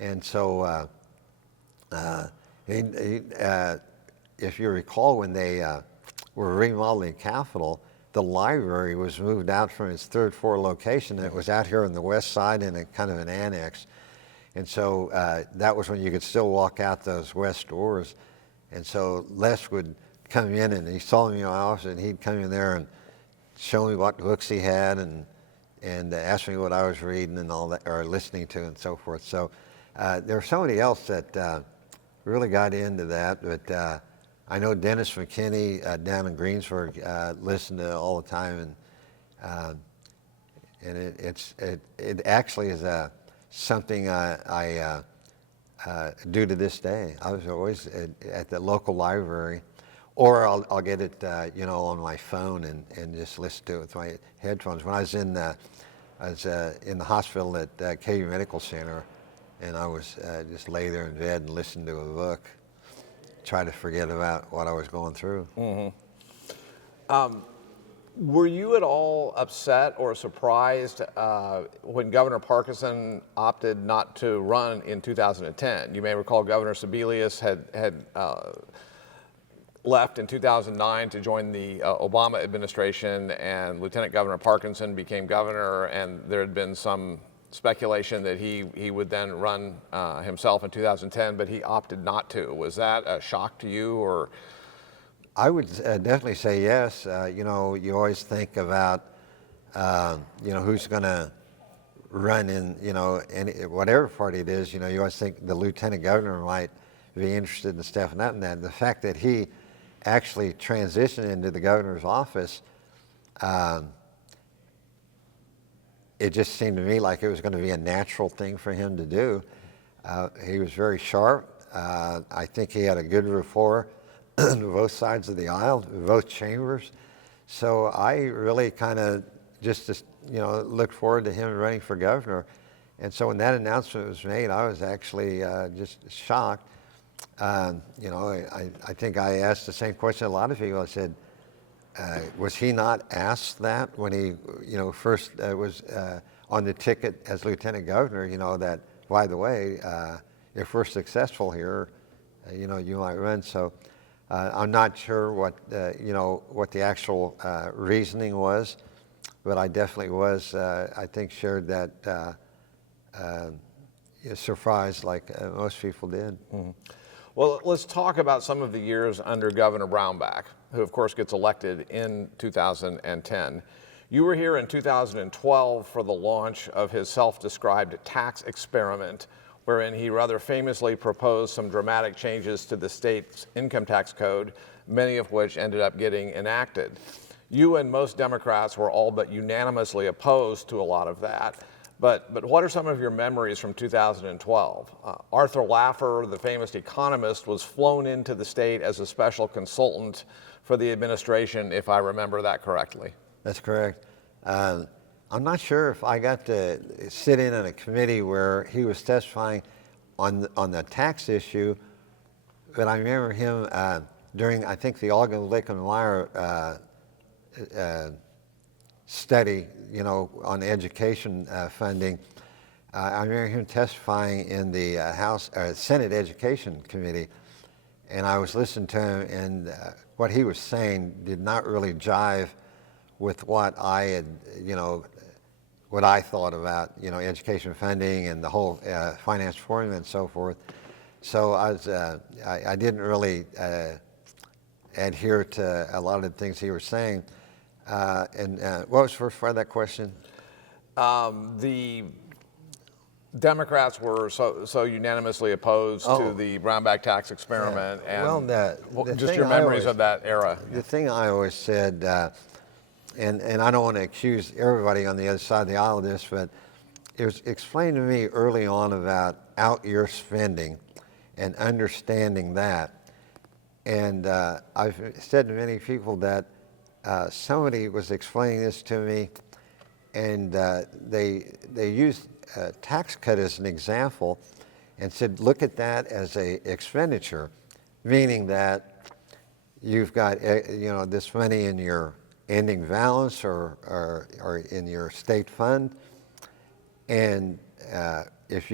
And so, if you recall, when they were remodeling Capitol, the library was moved out from its third floor location, and it was out here on the west side in a kind of an annex. And so that was when you could still walk out those west doors. And so Les would come in, and he saw me in my office, and he'd come in there and show me what books he had and ask me what I was reading and all that, or listening to and so forth. So there was somebody else that really got into that, but I know Dennis McKinney down in Greensburg listened to it all the time, and it actually is something I do to this day. I was always at the local library, or I'll get it on my phone and just listen to it with my headphones. When I was in the hospital at KU Medical Center, and I was just lay there in bed and listen to a book, try to forget about what I was going through. Mm-hmm. Were you at all upset or surprised when Governor Parkinson opted not to run in 2010? You may recall Governor Sebelius had left in 2009 to join the Obama administration, and Lieutenant Governor Parkinson became governor, and there had been some speculation that he would then run himself in 2010, but he opted not to. Was that a shock to you, or? I would definitely say yes. You always think about, who's going to run in, whatever party it is. You always think the lieutenant governor might be interested in stepping up in that. And the fact that he actually transitioned into the governor's office, it just seemed to me like it was going to be a natural thing for him to do. He was very sharp. I think he had a good rapport to both sides of the aisle, both chambers. So I really kind of just looked forward to him running for governor. And so when that announcement was made, I was actually just shocked. I think I asked the same question a lot of people. I said, was he not asked that when he, first was on the ticket as lieutenant governor, that, by the way, if we're successful here, you might run. So I'm not sure what the actual reasoning was, but I definitely was, I think, shared that surprise like most people did. Mm-hmm. Well, let's talk about some of the years under Governor Brownback, who of course gets elected in 2010. You were here in 2012 for the launch of his self-described tax experiment, wherein he rather famously proposed some dramatic changes to the state's income tax code, many of which ended up getting enacted. You and most Democrats were all but unanimously opposed to a lot of that. But what are some of your memories from 2012? Arthur Laffer, the famous economist, was flown into the state as a special consultant for the administration, if I remember that correctly. That's correct. I'm not sure if I got to sit in on a committee where he was testifying on the tax issue, but I remember him during, I think, the Ogden Lickman-Meyer study, on education funding. I remember him testifying in the Senate Education Committee, and I was listening to him, and what he was saying did not really jive with what I had, what I thought about, education funding and the whole finance formula and so forth. So I didn't really adhere to a lot of the things he was saying. And what was the first part of that question? The Democrats were so unanimously opposed to the Brownback tax experiment, and just your memories of that era. The thing I always said, and I don't want to accuse everybody on the other side of the aisle of this, but it was explained to me early on about out-year spending and understanding that. And I've said to many people that somebody was explaining this to me, and they used a tax cut as an example and said, look at that as a expenditure, meaning that you've got this money in your ending balance or in your state fund, and if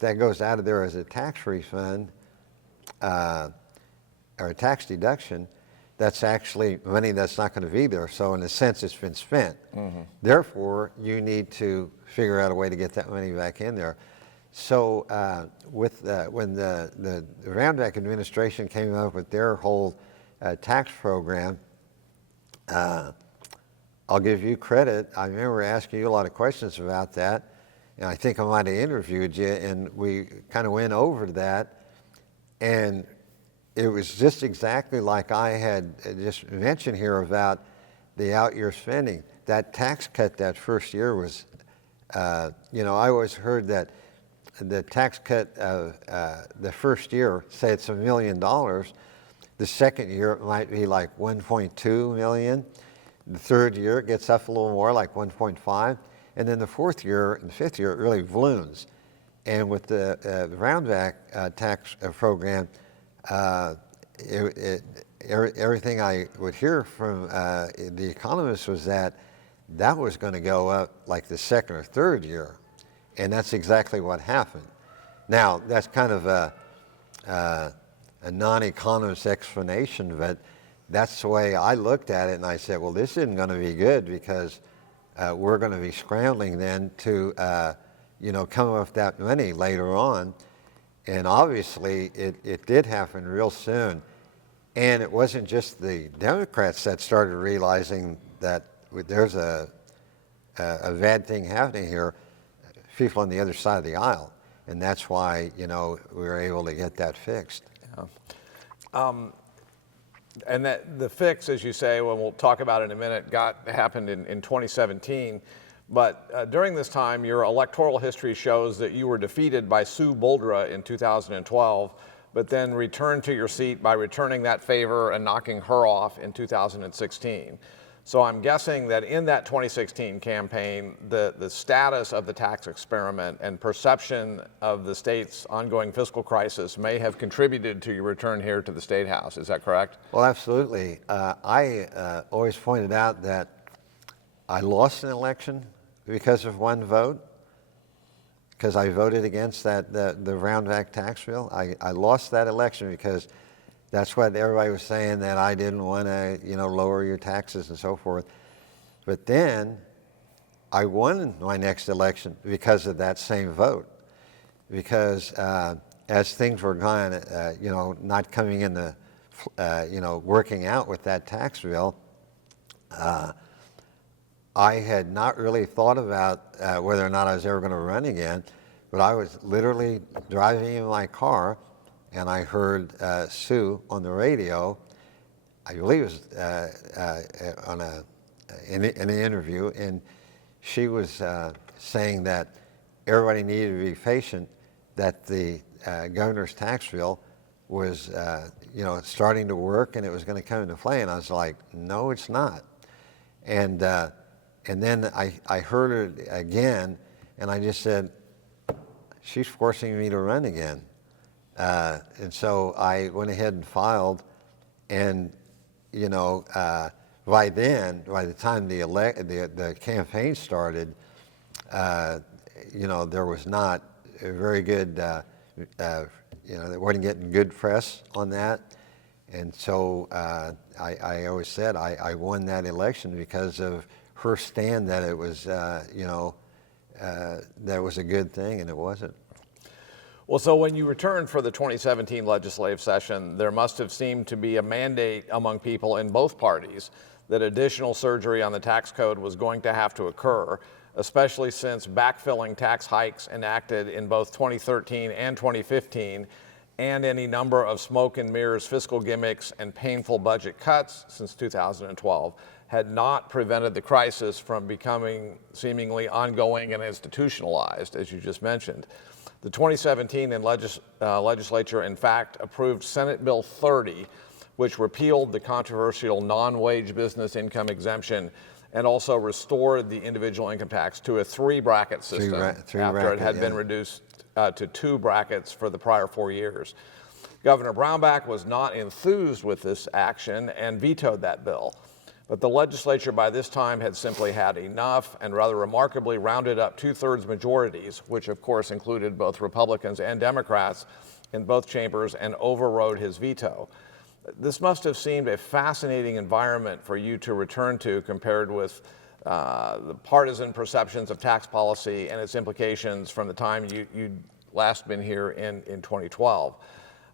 that goes out of there as a tax refund or a tax deduction, that's actually money that's not going to be there. So in a sense, it's been spent. Mm-hmm. Therefore, you need to figure out a way to get that money back in there. So when the Brownback administration came up with their whole tax program, I'll give you credit. I remember asking you a lot of questions about that, and I think I might have interviewed you, and we kind of went over that, and it was just exactly like I had just mentioned here about the out-year spending. That tax cut that first year was, I always heard that the tax cut of the first year, say it's $1 million, the second year it might be like 1.2 million. The third year it gets up a little more, like 1.5. And then the fourth year and the fifth year it really balloons. And with the Brownback tax program, everything I would hear from the economists was that was going to go up like the second or third year, and that's exactly what happened. Now, that's kind of a non-economist explanation, but that's the way I looked at it, and I said, well, this isn't going to be good because we're going to be scrambling then to come up with that money later on. And obviously, it did happen real soon. And it wasn't just the Democrats that started realizing that there's a bad thing happening here, people on the other side of the aisle. And that's why, we were able to get that fixed. Yeah. And that the fix, as you say, well, we'll talk about it in a minute, happened in 2017. But during this time, your electoral history shows that you were defeated by Sue Boldra in 2012, but then returned to your seat by returning that favor and knocking her off in 2016. So I'm guessing that in that 2016 campaign, the status of the tax experiment and perception of the state's ongoing fiscal crisis may have contributed to your return here to the State House. Is that correct? Well, absolutely. I always pointed out that I lost an election because of one vote, because I voted against the Brownback tax bill. I lost that election because that's what everybody was saying, that I didn't want to, lower your taxes and so forth. But then I won my next election because of that same vote. Because as things were going, not coming in the, working out with that tax bill, I had not really thought about whether or not I was ever going to run again, but I was literally driving in my car, and I heard Sue on the radio. I believe it was in an interview, and she was saying that everybody needed to be patient, that the governor's tax bill was starting to work and it was going to come into play. And I was like, no, it's not. And then I heard it again, and I just said, she's forcing me to run again. And so I went ahead and filed, and by the time the campaign started, there was not a very good they weren't getting good press on that. And so I always said I won that election because of her stand that it was, that was a good thing, and it wasn't. Well, so when you returned for the 2017 legislative session, there must have seemed to be a mandate among people in both parties that additional surgery on the tax code was going to have to occur, especially since backfilling tax hikes enacted in both 2013 and 2015 and any number of smoke and mirrors fiscal gimmicks and painful budget cuts since 2012 had not prevented the crisis from becoming seemingly ongoing and institutionalized, as you just mentioned. The 2017 legislature, in fact, approved Senate Bill 30, which repealed the controversial non-wage business income exemption and also restored the individual income tax to a three-bracket system after it had been reduced to 2 brackets for the prior 4 years. Governor Brownback was not enthused with this action and vetoed that bill. But the legislature by this time had simply had enough and rather remarkably rounded up 2/3 majorities, which of course included both Republicans and Democrats in both chambers, and overrode his veto. This must have seemed a fascinating environment for you to return to compared with the partisan perceptions of tax policy and its implications from the time you'd last been here in 2012.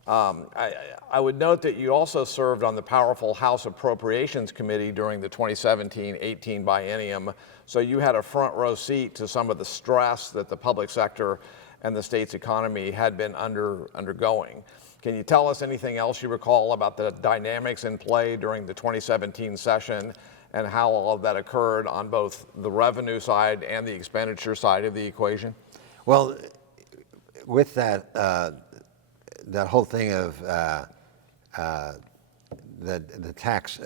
I would note that you also served on the powerful House Appropriations Committee during the 2017-18 biennium, so you had a front row seat to some of the stress that the public sector and the state's economy had been undergoing. Can you tell us anything else you recall about the dynamics in play during the 2017 session and how all of that occurred on both the revenue side and the expenditure side of the equation? Well, with that whole thing of the tax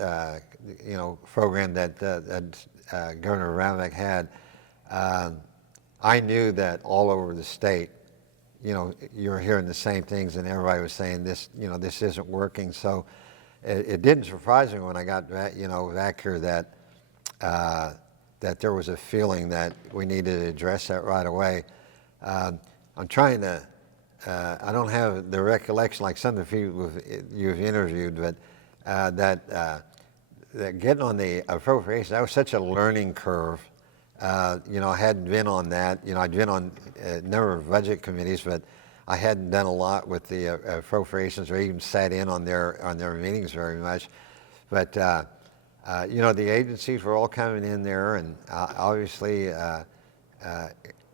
program that Governor Brownback had, I knew that all over the state, you were hearing the same things, and everybody was saying this, this isn't working. So it didn't surprise me when I got back, back here that there was a feeling that we needed to address that right away. I'm trying to. I don't have the recollection like some of the people you've interviewed, but that getting on the appropriation, that was such a learning curve. I hadn't been on that. I'd been on a number of budget committees, but I hadn't done a lot with the appropriations or even sat in on their meetings very much. But the agencies were all coming in there, and obviously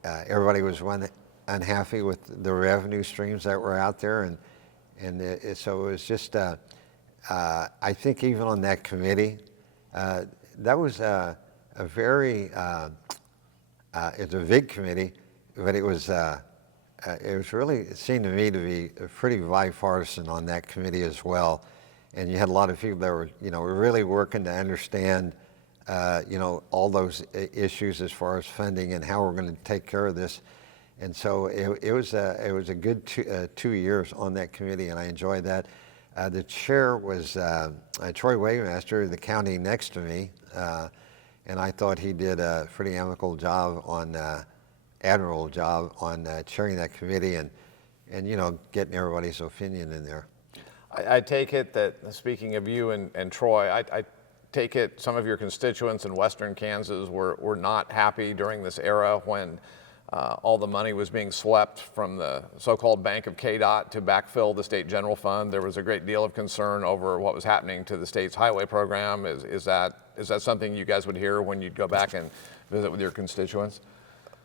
everybody was unhappy with the revenue streams that were out there, and so it was just. I think even on that committee, that was a very. It's a big committee, but it was really, it seemed to me to be pretty bipartisan on that committee as well, and you had a lot of people that were were really working to understand all those issues as far as funding and how we're going to take care of this. And so it was a good 2 years on that committee, and I enjoyed that. The chair was Troy Waymaster, the county next to me, and I thought he did a pretty admirable job on chairing that committee and getting everybody's opinion in there. I take it that, speaking of you and Troy, I take it some of your constituents in western Kansas were not happy during this era when all the money was being swept from the so-called Bank of KDOT to backfill the state general fund. There was a great deal of concern over what was happening to the state's highway program. Is that something you guys would hear when you'd go back and visit with your constituents?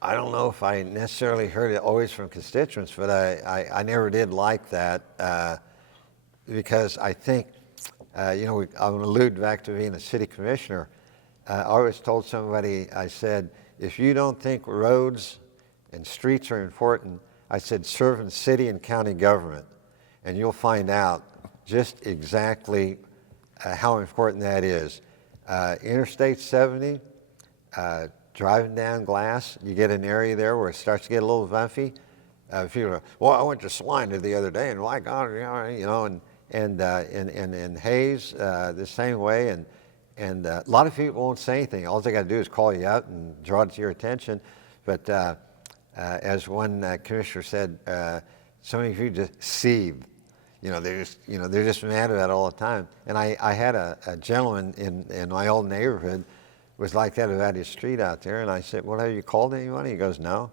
I don't know if I necessarily heard it always from constituents, but I never did like that because I think, I'm going to allude back to being a city commissioner. I always told somebody, I said, if you don't think roads and streets are important, I said, serve in city and county government, and you'll find out just exactly how important that is. Interstate 70, driving down Glass, you get an area there where it starts to get a little bumpy. People are, well, I went to Salina the other day, and my God, and Hayes the same way, and a lot of people won't say anything. All they got to do is call you out and draw it to your attention. But as one commissioner said, so many people just seethe. They're just mad about it all the time. And I had a gentleman in my old neighborhood was like that about his street out there. And I said, well, have you called anyone? He goes, no.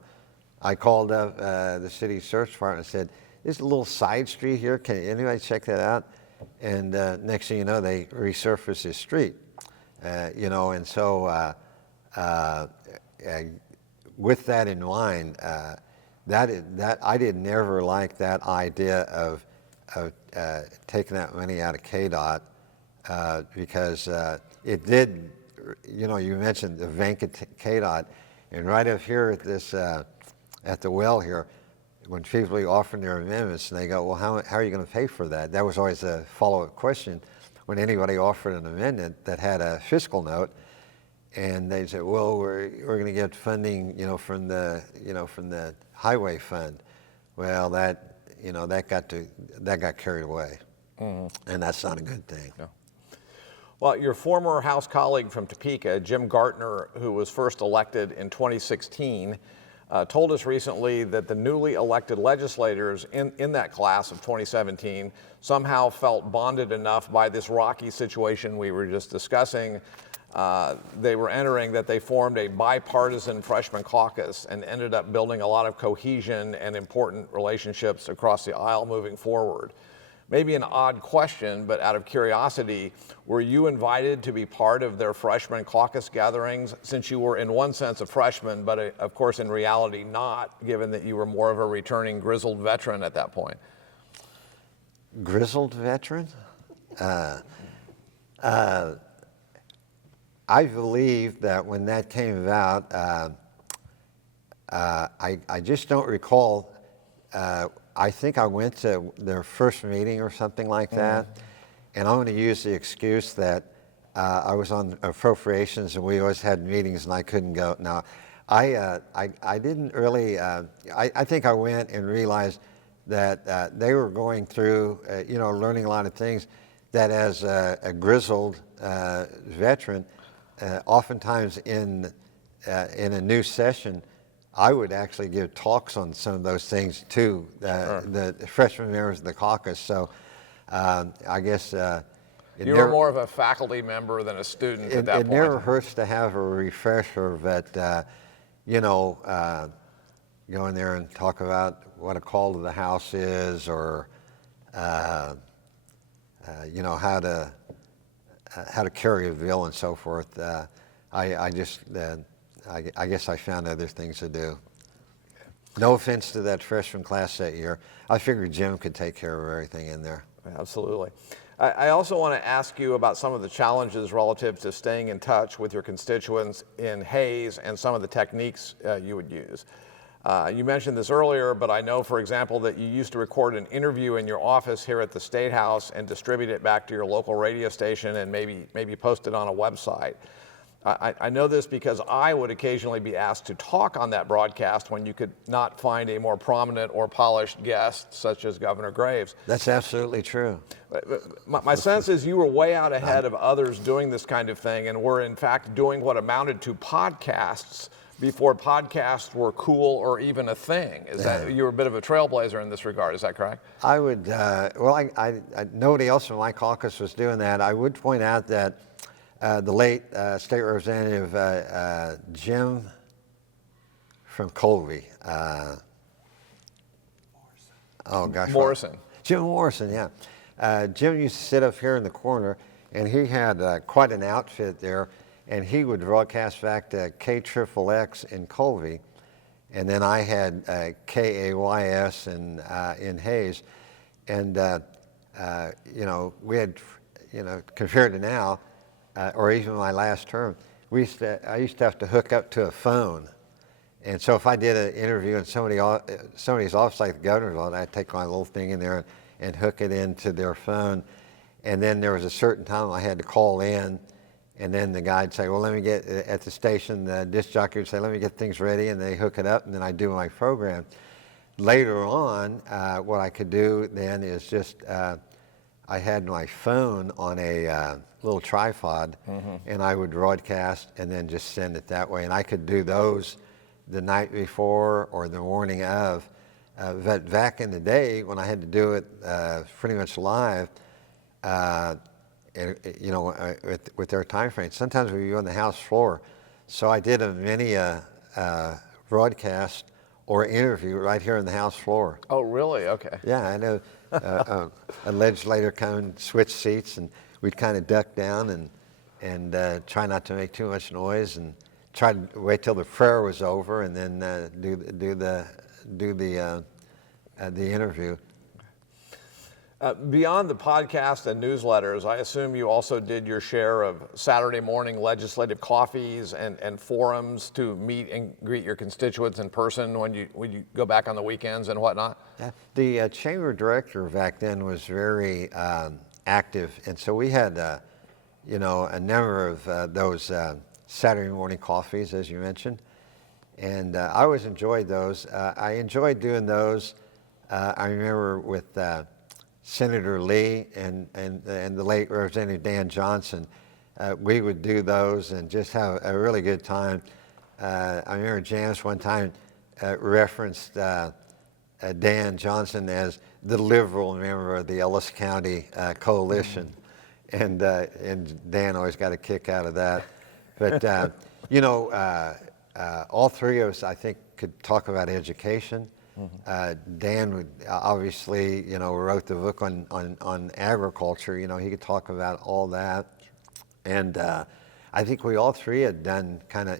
I called up the city search department and said, there's a little side street here. Can anybody check that out? And next thing you know, they resurfaced his street. And so with that in mind, that I did never like that idea of taking that money out of KDOT because it did. You mentioned the vacant KDOT, and right up here at this at the well here, when people offer their amendments, and they go, well, how are you going to pay for that? That was always a follow-up question when anybody offered an amendment that had a fiscal note, and they said, well, we're going to get funding, from the highway fund. Well, that got carried away, and that's not a good thing. No. Well, your former House colleague from Topeka, Jim Gartner, who was first elected in 2016, told us recently that the newly elected legislators in that class of 2017 somehow felt bonded enough by this rocky situation we were just discussing. They were entering that they formed a bipartisan freshman caucus and ended up building a lot of cohesion and important relationships across the aisle moving forward. Maybe an odd question, but out of curiosity, were you invited to be part of their freshman caucus gatherings, since you were in one sense a freshman, but of course in reality not, given that you were more of a returning grizzled veteran at that point? Grizzled veteran? I believe that when that came about, I just don't recall. I think I went to their first meeting or something like that, and I'm going to use the excuse that I was on appropriations and we always had meetings and I couldn't go. Now, I didn't really. I think I went and realized that they were going through, learning a lot of things. That as a grizzled veteran, oftentimes in a new session, I would actually give talks on some of those things to the freshman members of the caucus. So I guess you were more of a faculty member than a student at that point. It never hurts to have a refresher that, go in there and talk about what a call to the House is, or how to carry a bill and so forth. I guess I found other things to do. No offense to that freshman class that year. I figured Jim could take care of everything in there. Absolutely. I also want to ask you about some of the challenges relative to staying in touch with your constituents in Hays and some of the techniques you would use. You mentioned this earlier, but I know, for example, that you used to record an interview in your office here at the State House and distribute it back to your local radio station and maybe post it on a website. I know this because I would occasionally be asked to talk on that broadcast when you could not find a more prominent or polished guest, such as Governor Graves. That's absolutely true. My sense is you were way out ahead of others doing this kind of thing, and were in fact doing what amounted to podcasts before podcasts were cool or even a thing. Is that you were a bit of a trailblazer in this regard? Is that correct? I would. Nobody else from my caucus was doing that. I would point out that the late State Representative Jim from Colby. Morrison. Jim Morrison, yeah. Jim used to sit up here in the corner, and he had quite an outfit there, and he would broadcast back to KXXX in Colby, and then I had KAYS in Hays, and we had, compared to now, or even my last term, I used to have to hook up to a phone. And so if I did an interview in somebody's office, like the governor's office, I'd take my little thing in there and hook it into their phone. And then there was a certain time I had to call in, and then the guy'd say, well, let me get, at the station, the disc jockey would say, let me get things ready, and they hook it up, and then I do my program. Later on, what I could do then is just, I had my phone on a little tripod, and I would broadcast and then just send it that way. And I could do those the night before or the morning of, But back in the day when I had to do it pretty much live, with their time frame, sometimes we were on the House floor. So I did a mini broadcast or interview right here on the House floor. Oh, really? Okay. Yeah, I know a legislator come and switch seats, and we'd kind of duck down and try not to make too much noise, and try to wait till the prayer was over, and then do the interview. Beyond the podcast and newsletters, I assume you also did your share of Saturday morning legislative coffees and forums to meet and greet your constituents in person when you go back on the weekends and whatnot? The chamber director back then was very active, and so we had a number of those Saturday morning coffees, as you mentioned, and I always enjoyed those. I enjoyed doing those. I remember with Senator Lee and the late Representative Dan Johnson, we would do those and just have a really good time. I remember Janice one time referenced Dan Johnson as the liberal member of the Ellis County Coalition, and Dan always got a kick out of that. But all three of us, I think, could talk about education. Dan would obviously, wrote the book on agriculture. He could talk about all that, and I think we all three had done kind of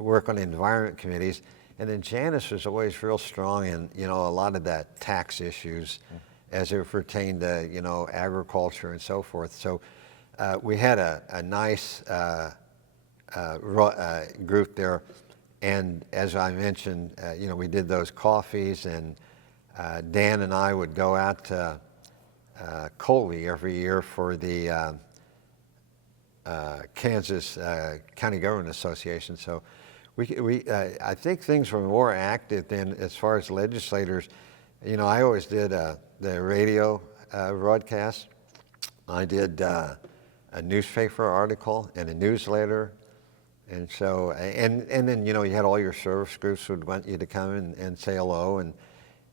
work on environment committees. And then Janice was always real strong in a lot of that tax issues as it pertained to agriculture and so forth. So we had a nice group there. And as I mentioned, we did those coffees, and Dan and I would go out to Colby every year for the Kansas County Government Association. So I think things were more active than as far as legislators. I always did the radio broadcast. I did a newspaper article and a newsletter. And so, and then, you had all your service groups would want you to come and say hello, and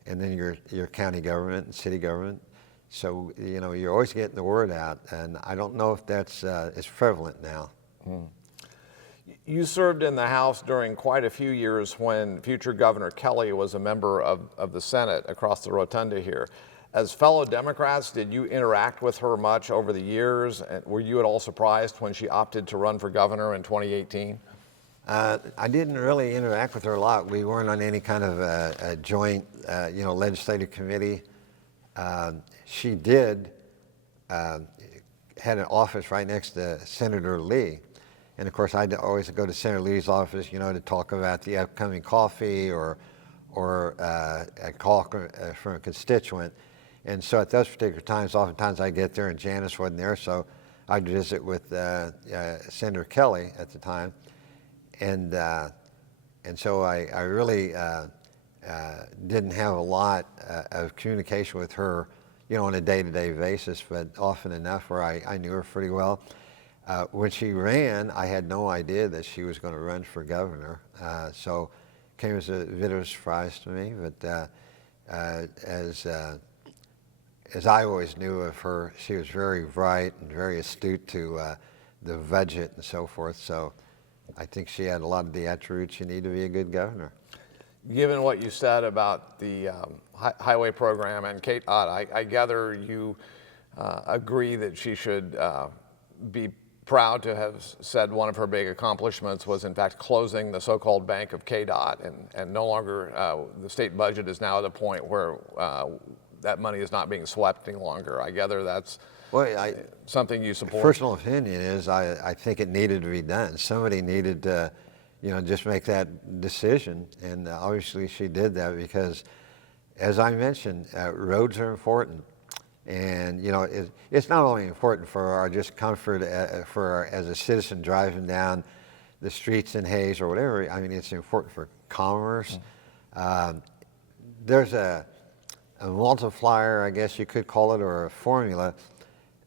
then your county government and city government. So, you're always getting the word out, and I don't know if that's as prevalent now. You served in the House during quite a few years when future Governor Kelly was a member of the Senate across the rotunda here. As fellow Democrats, did you interact with her much over the years? And were you at all surprised when she opted to run for governor in 2018? I didn't really interact with her a lot. We weren't on any kind of a joint, legislative committee. She did had an office right next to Senator Lee. And of course, I'd always go to Senator Lee's office, to talk about the upcoming coffee or a call from a constituent. And so at those particular times, oftentimes I get there and Janice wasn't there, so I'd visit with Senator Kelly at the time. And so I really didn't have a lot of communication with her, on a day-to-day basis, but often enough where I knew her pretty well. When she ran, I had no idea that she was going to run for governor. So it came as a bit of a surprise to me, but as I always knew of her, she was very bright and very astute to the budget and so forth. So I think she had a lot of the attributes you need to be a good governor. Given what you said about the highway program and KDOT, I gather you agree that she should be proud to have said one of her big accomplishments was in fact closing the so-called bank of KDOT, and no longer the state budget is now at a point where that money is not being swept any longer. I gather that's something you support. Personal opinion is I think it needed to be done. Somebody needed to, just make that decision, and obviously she did that because, as I mentioned, roads are important. And it's not only important for our just comfort as a citizen driving down the streets in Hayes or whatever. I mean, it's important for commerce. There's a multiplier, I guess you could call it, or a formula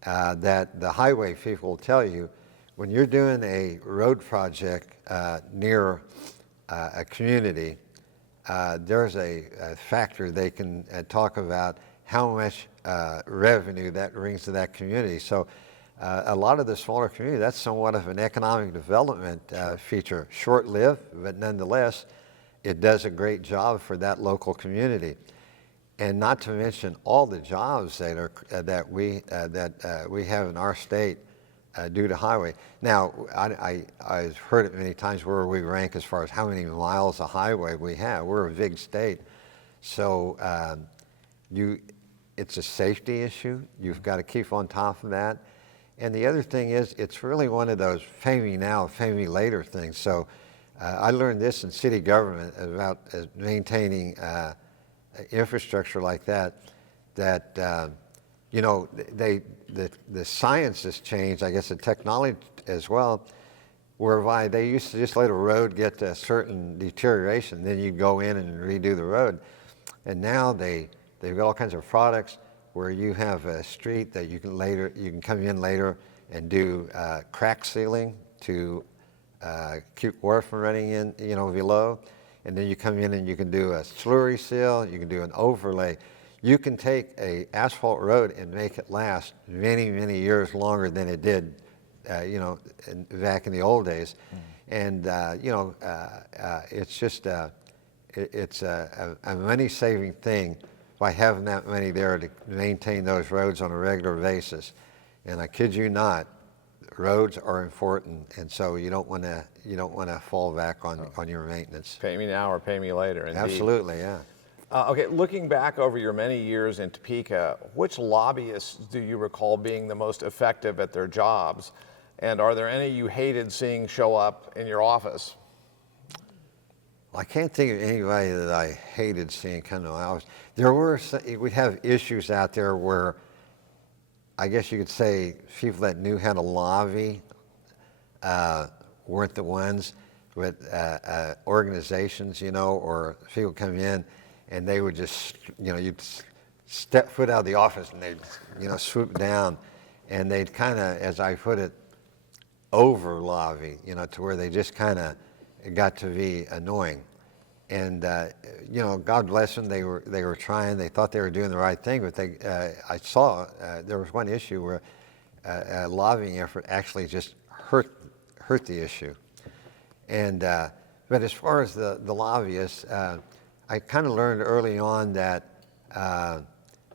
that the highway people will tell you. When you're doing a road project near a community, there's a factor they can talk about how much revenue that brings to that community. So a lot of the smaller community, that's somewhat of an economic development feature, short-lived, but nonetheless, it does a great job for that local community. And not to mention all the jobs that are that we have in our state due to highway. Now, I've heard it many times where we rank as far as how many miles of highway we have. We're a big state, so it's a safety issue. You've got to keep on top of that. And the other thing is, it's really one of those pay me now, pay me later things. So I learned this in city government about maintaining infrastructure like that, you know, the science has changed, I guess the technology as well, whereby they used to just let a road get to a certain deterioration, then you go in and redo the road. And now they've got all kinds of products where you have a street that you can come in later and do crack sealing to keep water from running in, you know, below. And then you come in and you can do a slurry seal, you can do an overlay. You can take a asphalt road and make it last many, many years longer than it did, you know, back in the old days. And, you know, it's just, it's a money-saving thing by having that money there to maintain those roads on a regular basis. And I kid you not, roads are important, and so you don't want to fall back on your maintenance. Pay me now or pay me later, indeed. Absolutely, yeah. Okay, looking back over your many years in Topeka, which lobbyists do you recall being the most effective at their jobs? And are there any you hated seeing show up in your office? Well, I can't think of anybody that I hated seeing come to my office. We'd have issues out there where I guess you could say people that knew how to lobby weren't the ones, but organizations, you know, or people come in and they would just, you know, you'd step foot out of the office and they'd, you know, swoop down and they'd kind of, as I put it, over lobby, you know, to where they just kind of got to be annoying. And you know, God bless them. They were trying. They thought they were doing the right thing, but I saw there was one issue where a lobbying effort actually just hurt the issue. And but as far as the lobbyists, I kind of learned early on that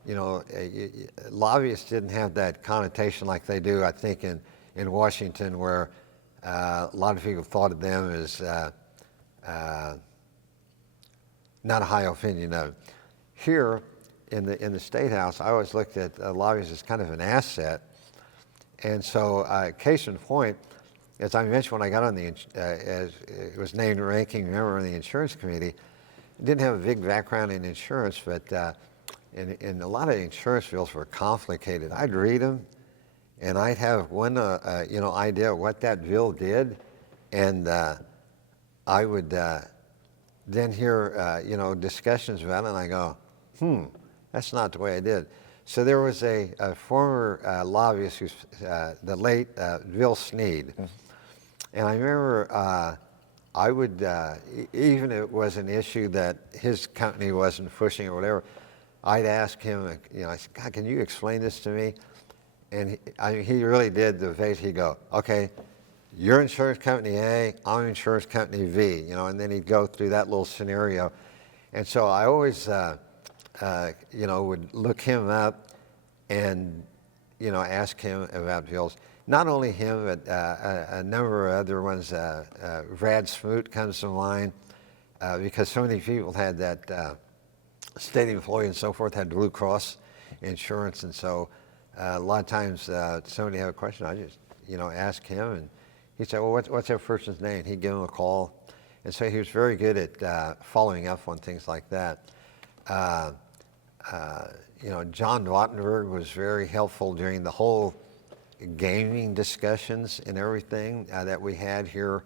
you know, lobbyists didn't have that connotation like they do, I think, in Washington, where a lot of people thought of them as not a high opinion of. Here in the State House, I always looked at lobbyists as kind of an asset. And so, case in point, as I mentioned when I got on as it was named ranking member of the Insurance Committee, I didn't have a big background in insurance, but and a lot of insurance bills were complicated. I'd read them, and I'd have one you know, idea of what that bill did, and I would then hear you know, discussions about it, and I go, that's not the way I did. So there was a former lobbyist, who's the late Bill Sneed, and I remember I would, even if it was an issue that his company wasn't pushing or whatever, I'd ask him, you know, I said, God, can you explain this to me? And he really did the face. He'd go, okay, you're insurance company A, I'm insurance company V, you know, and then he'd go through that little scenario. And so I always, you know, would look him up and, you know, ask him about bills. Not only him, but a number of other ones. Brad Smoot comes to mind because so many people had that state employee and so forth had Blue Cross insurance, and so a lot of times somebody had a question, I just, you know, ask him, and he'd say, well, what's that person's name? He'd give him a call, and so he was very good at following up on things like that. You know, John Wattenberg was very helpful during the whole gaming discussions and everything that we had here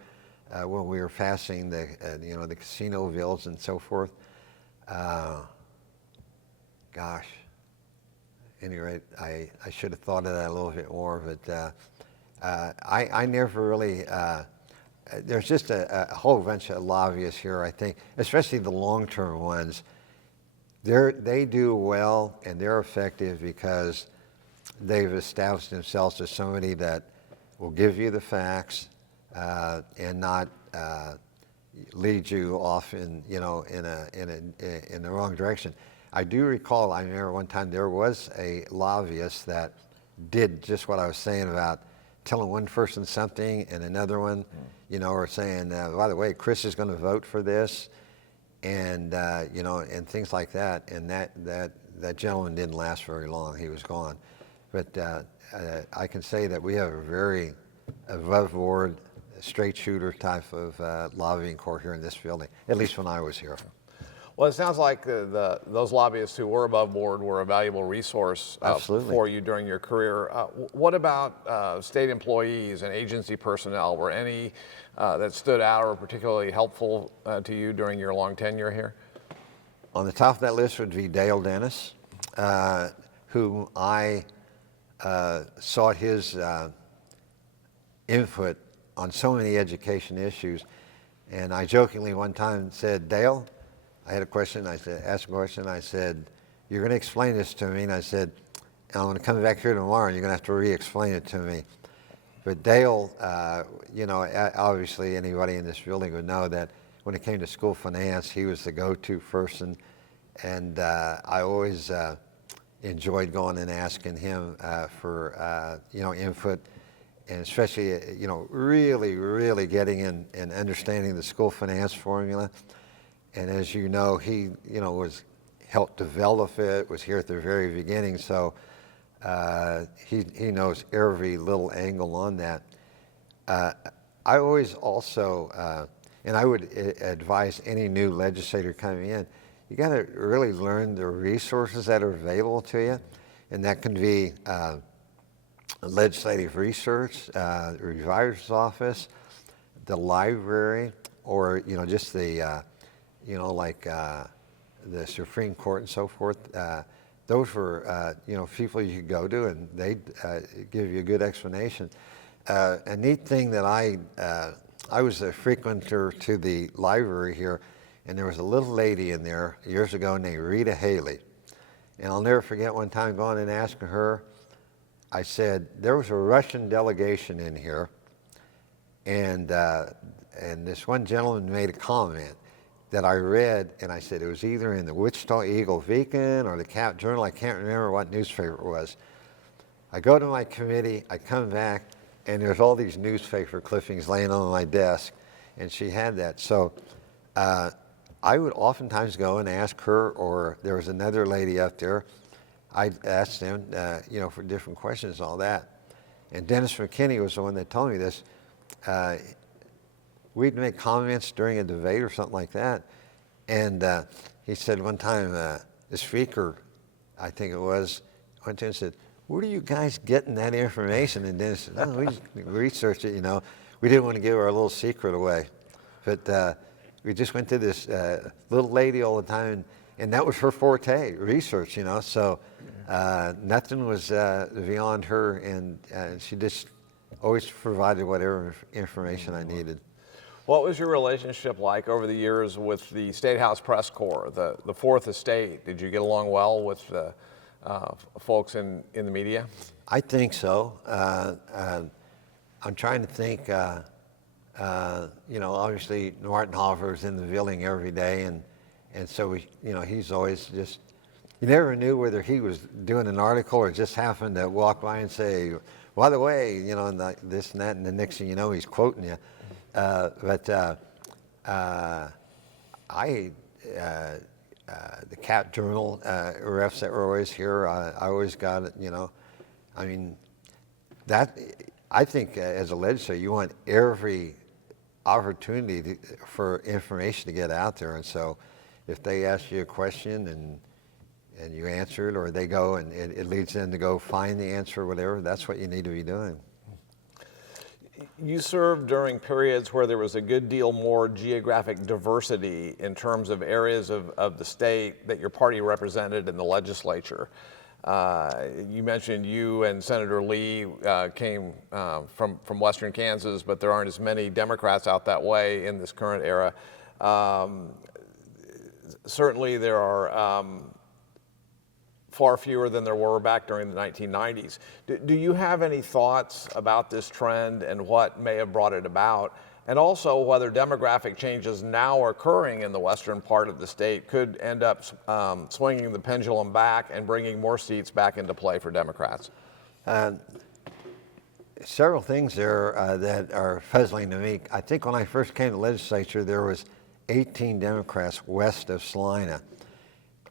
when we were passing the you know, the casino bills and so forth. Gosh, at any rate, I should have thought of that a little bit more, but I never really there's just a whole bunch of lobbyists here, I think, especially the long-term ones. They do well and they're effective because they've established themselves as somebody that will give you the facts and not lead you off in the wrong direction. I do recall, I remember one time there was a lobbyist that did just what I was saying about telling one person something and another one, or saying, by the way, Chris is going to vote for this, and and things like that. And that gentleman didn't last very long. He was gone. But I can say that we have a very above board, straight shooter type of lobbying corps here in this building, at least when I was here. Well, it sounds like those lobbyists who were above board were a valuable resource for you during your career. What about state employees and agency personnel? Were any that stood out or particularly helpful to you during your long tenure here? On the top of that list would be Dale Dennis, whom I sought his input on so many education issues. And I jokingly one time said, Dale, I had a question, asked a question, I said, you're going to explain this to me, and I said, I'm going to come back here tomorrow and you're going to have to re-explain it to me. But Dale, obviously anybody in this building would know that when it came to school finance, he was the go-to person, and I always enjoyed going and asking him for input, and especially really getting in and understanding the school finance formula. And as you know, he was helped develop it, was here at the very beginning, so he knows every little angle on that. I always also, and I would advise any new legislator coming in, you got to really learn the resources that are available to you, and that can be legislative research, the revisor's office, the library, or just the like the Supreme Court and so forth. Those were people you could go to, and they'd give you a good explanation. A neat thing that I was a frequenter to the library here, and there was a little lady in there years ago named Rita Haley. And I'll never forget one time going and asking her, I said, there was a Russian delegation in here, and this one gentleman made a comment that I read, and I said it was either in the Wichita Eagle-Beacon or the Cap Journal. I can't remember what newspaper it was. I go to my committee, I come back, and there's all these newspaper clippings laying on my desk, and she had that. So I would oftentimes go and ask her, or there was another lady up there, I'd ask them, for different questions and all that. And Dennis McKinney was the one that told me this. We'd make comments during a debate or something like that, and he said one time, the speaker, I think it was, went to him and said, where are you guys getting that information? And Dennis said, we just researched it, We didn't want to give our little secret away. But we just went to this little lady all the time, and that was her forte, research, So nothing was beyond her, and she just always provided whatever information I needed. What was your relationship like over the years with the State House Press Corps, the Fourth Estate? Did you get along well with the folks in the media? I think so. I'm trying to think, obviously Martin Hoffer is in the building every day, and so he's always just, you never knew whether he was doing an article or just happened to walk by and say, by the way, and this and that, and the next thing you know, he's quoting you. The Cap Journal refs that were always here, I always got it, I think as a legislator, you want every opportunity for information to get out there. And so if they ask you a question and you answer it, or they go and it leads them to go find the answer or whatever, that's what you need to be doing. You served during periods where there was a good deal more geographic diversity in terms of areas of the state that your party represented in the legislature. You mentioned you and Senator Lee came from Western Kansas, but there aren't as many Democrats out that way in this current era. Certainly there are far fewer than there were back during the 1990s. Do you have any thoughts about this trend and what may have brought it about? And also whether demographic changes now occurring in the western part of the state could end up swinging the pendulum back and bringing more seats back into play for Democrats? Several things there that are puzzling to me. I think when I first came to the legislature, there was 18 Democrats west of Salina.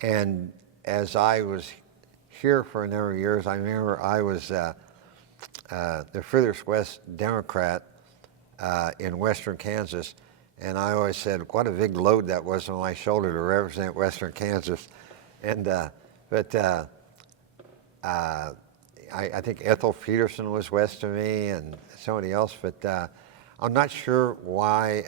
And as I was here for a number of years, I remember I was the furthest west Democrat in western Kansas, and I always said what a big load that was on my shoulder to represent western Kansas. And I think Ethel Peterson was west of me and somebody else, but I'm not sure why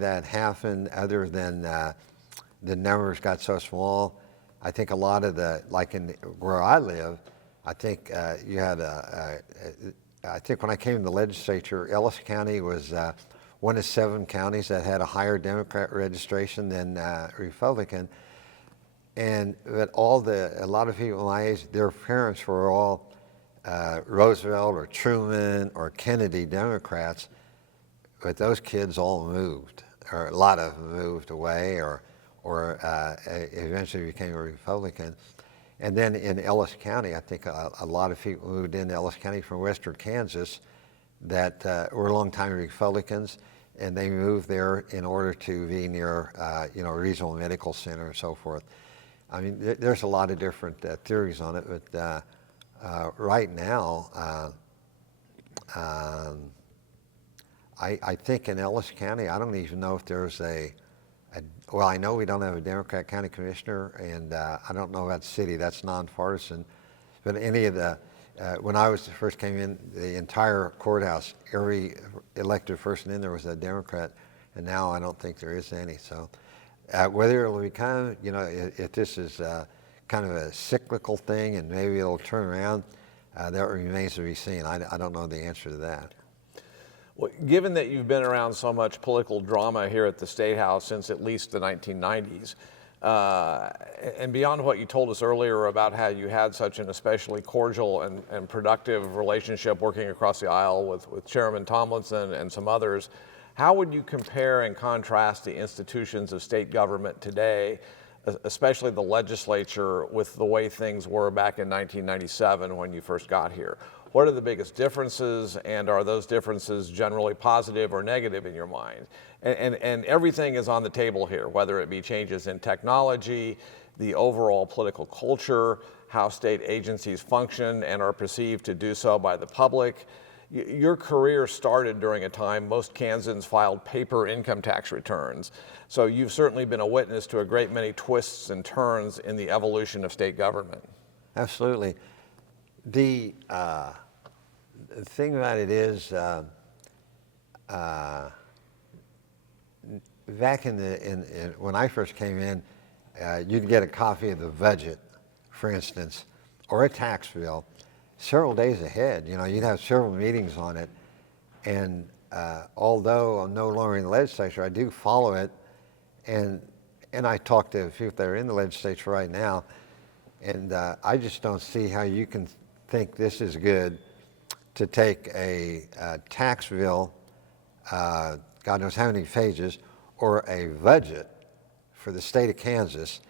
that happened other than the numbers got so small. I think a lot of like where I live, I think you had I think when I came to the legislature, Ellis County was one of 7 counties that had a higher Democrat registration than Republican. But a lot of people my age, their parents were all Roosevelt or Truman or Kennedy Democrats, but those kids all moved, or a lot of them moved away, or eventually became a Republican. And then in Ellis County, I think a lot of people moved into Ellis County from western Kansas that were longtime Republicans, and they moved there in order to be near, a regional medical center and so forth. I mean, there's a lot of different theories on it, but right now, I think in Ellis County, I don't even know if there's well, I know we don't have a Democrat county commissioner, and I don't know about the city, that's nonpartisan. But any of when I first came in, the entire courthouse, every elected person in there was a Democrat, and now I don't think there is any. So whether it'll become, if this is kind of a cyclical thing and maybe it'll turn around, that remains to be seen. I don't know the answer to that. Well, given that you've been around so much political drama here at the State House since at least the 1990s, and beyond what you told us earlier about how you had such an especially cordial and productive relationship working across the aisle with Chairman Tomlinson and some others, how would you compare and contrast the institutions of state government today, especially the legislature, with the way things were back in 1997 when you first got here? What are the biggest differences, and are those differences generally positive or negative in your mind? And everything is on the table here, whether it be changes in technology, the overall political culture, how state agencies function and are perceived to do so by the public. Your career started during a time most Kansans filed paper income tax returns. So you've certainly been a witness to a great many twists and turns in the evolution of state government. Absolutely. The thing about it is, back when I first came in, you'd get a copy of the budget, for instance, or a tax bill, several days ahead. You'd have several meetings on it, and although I'm no longer in the legislature, I do follow it, and I talk to people that are in the legislature right now, and I just don't see how you can think this is good to take a tax bill, God knows how many pages, or a budget for the state of Kansas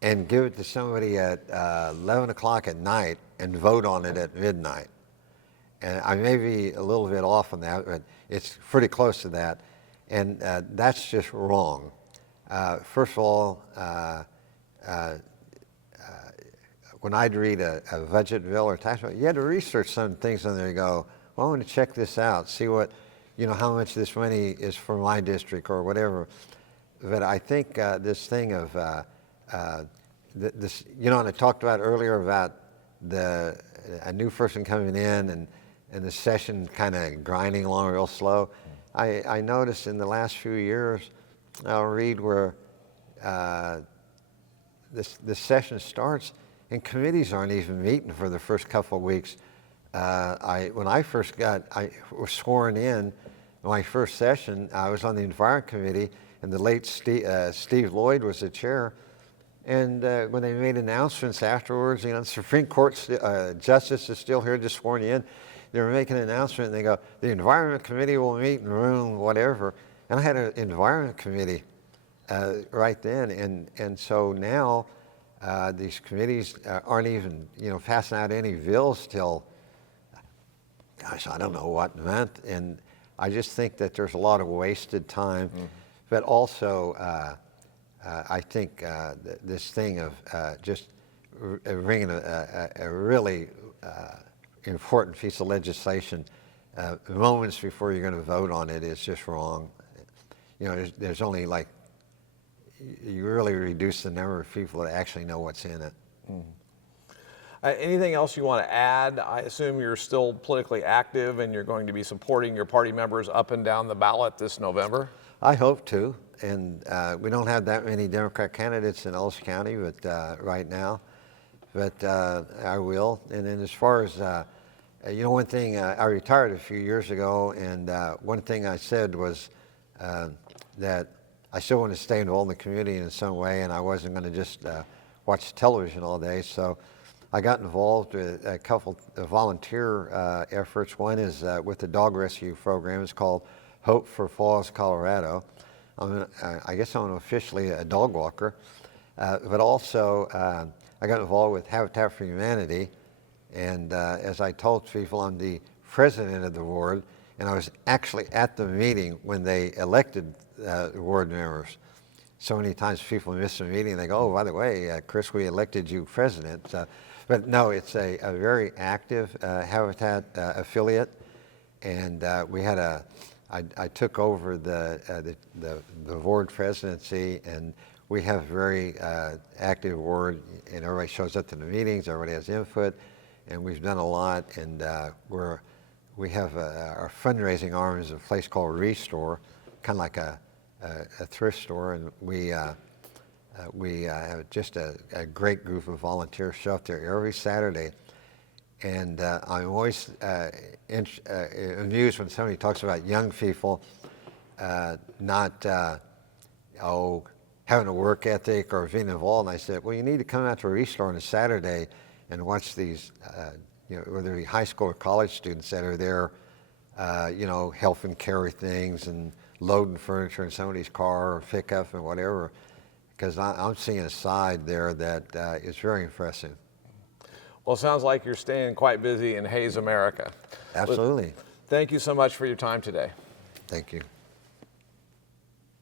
and give it to somebody at 11 o'clock at night and vote on it at midnight. And I may be a little bit off on that, but it's pretty close to that. And that's just wrong. First of all, when I'd read a budget bill or tax bill, you had to research some things on there. You go, well, I want to check this out, see what, how much this money is for my district or whatever. But I think this thing of this, and I talked about earlier about a new person coming in and the session kind of grinding along real slow. I noticed in the last few years, I'll read where the session starts, and committees aren't even meeting for the first couple of weeks. When I was sworn in my first session, I was on the Environment Committee, and the late Steve Lloyd was the chair. And when they made announcements afterwards, the Supreme Court justice is still here, just sworn in. They were making an announcement, and they go, the Environment Committee will meet in room whatever. And I had an Environment Committee right then, and so now these committees aren't even passing out any bills till, gosh, I don't know what month. And I just think that there's a lot of wasted time, but also I think this thing of just bringing a really important piece of legislation moments before you're going to vote on it is just wrong. There's only you really reduce the number of people that actually know what's in it. Anything else you want to add? I assume you're still politically active and you're going to be supporting your party members up and down the ballot this November? I hope to, and we don't have that many Democrat candidates in Ellis County right now, but I will. And then as far as, one thing, I retired a few years ago, and one thing I said was that I still want to stay involved in the community in some way, and I wasn't going to just watch television all day. So I got involved with a couple of volunteer efforts. One is with the dog rescue program. It's called Hope for Falls, Colorado. I guess I'm officially a dog walker, but also I got involved with Habitat for Humanity, and as I told people, I'm the president of the ward, and I was actually at the meeting when they elected ward members. So many times people miss a meeting and they go, oh, by the way, Chris, we elected you president. But no, it's a very active Habitat affiliate, and we had I took over the ward presidency, and we have a very active ward, and everybody shows up to the meetings, everybody has input, and we've done a lot, and we have our fundraising arm is a place called Restore, kind of like a thrift store, and we have just a great group of volunteers show up there every Saturday. And I'm always amused when somebody talks about young people not having a work ethic or being involved. And I said, well, you need to come out to Restore on a Saturday and watch these, whether it be high school or college students that are there, helping carry things and loading furniture in somebody's car or pickup and whatever. Because I'm seeing a side there that is very impressive. Well, it sounds like you're staying quite busy in Hayes, America. Absolutely. Thank you so much for your time today. Thank you.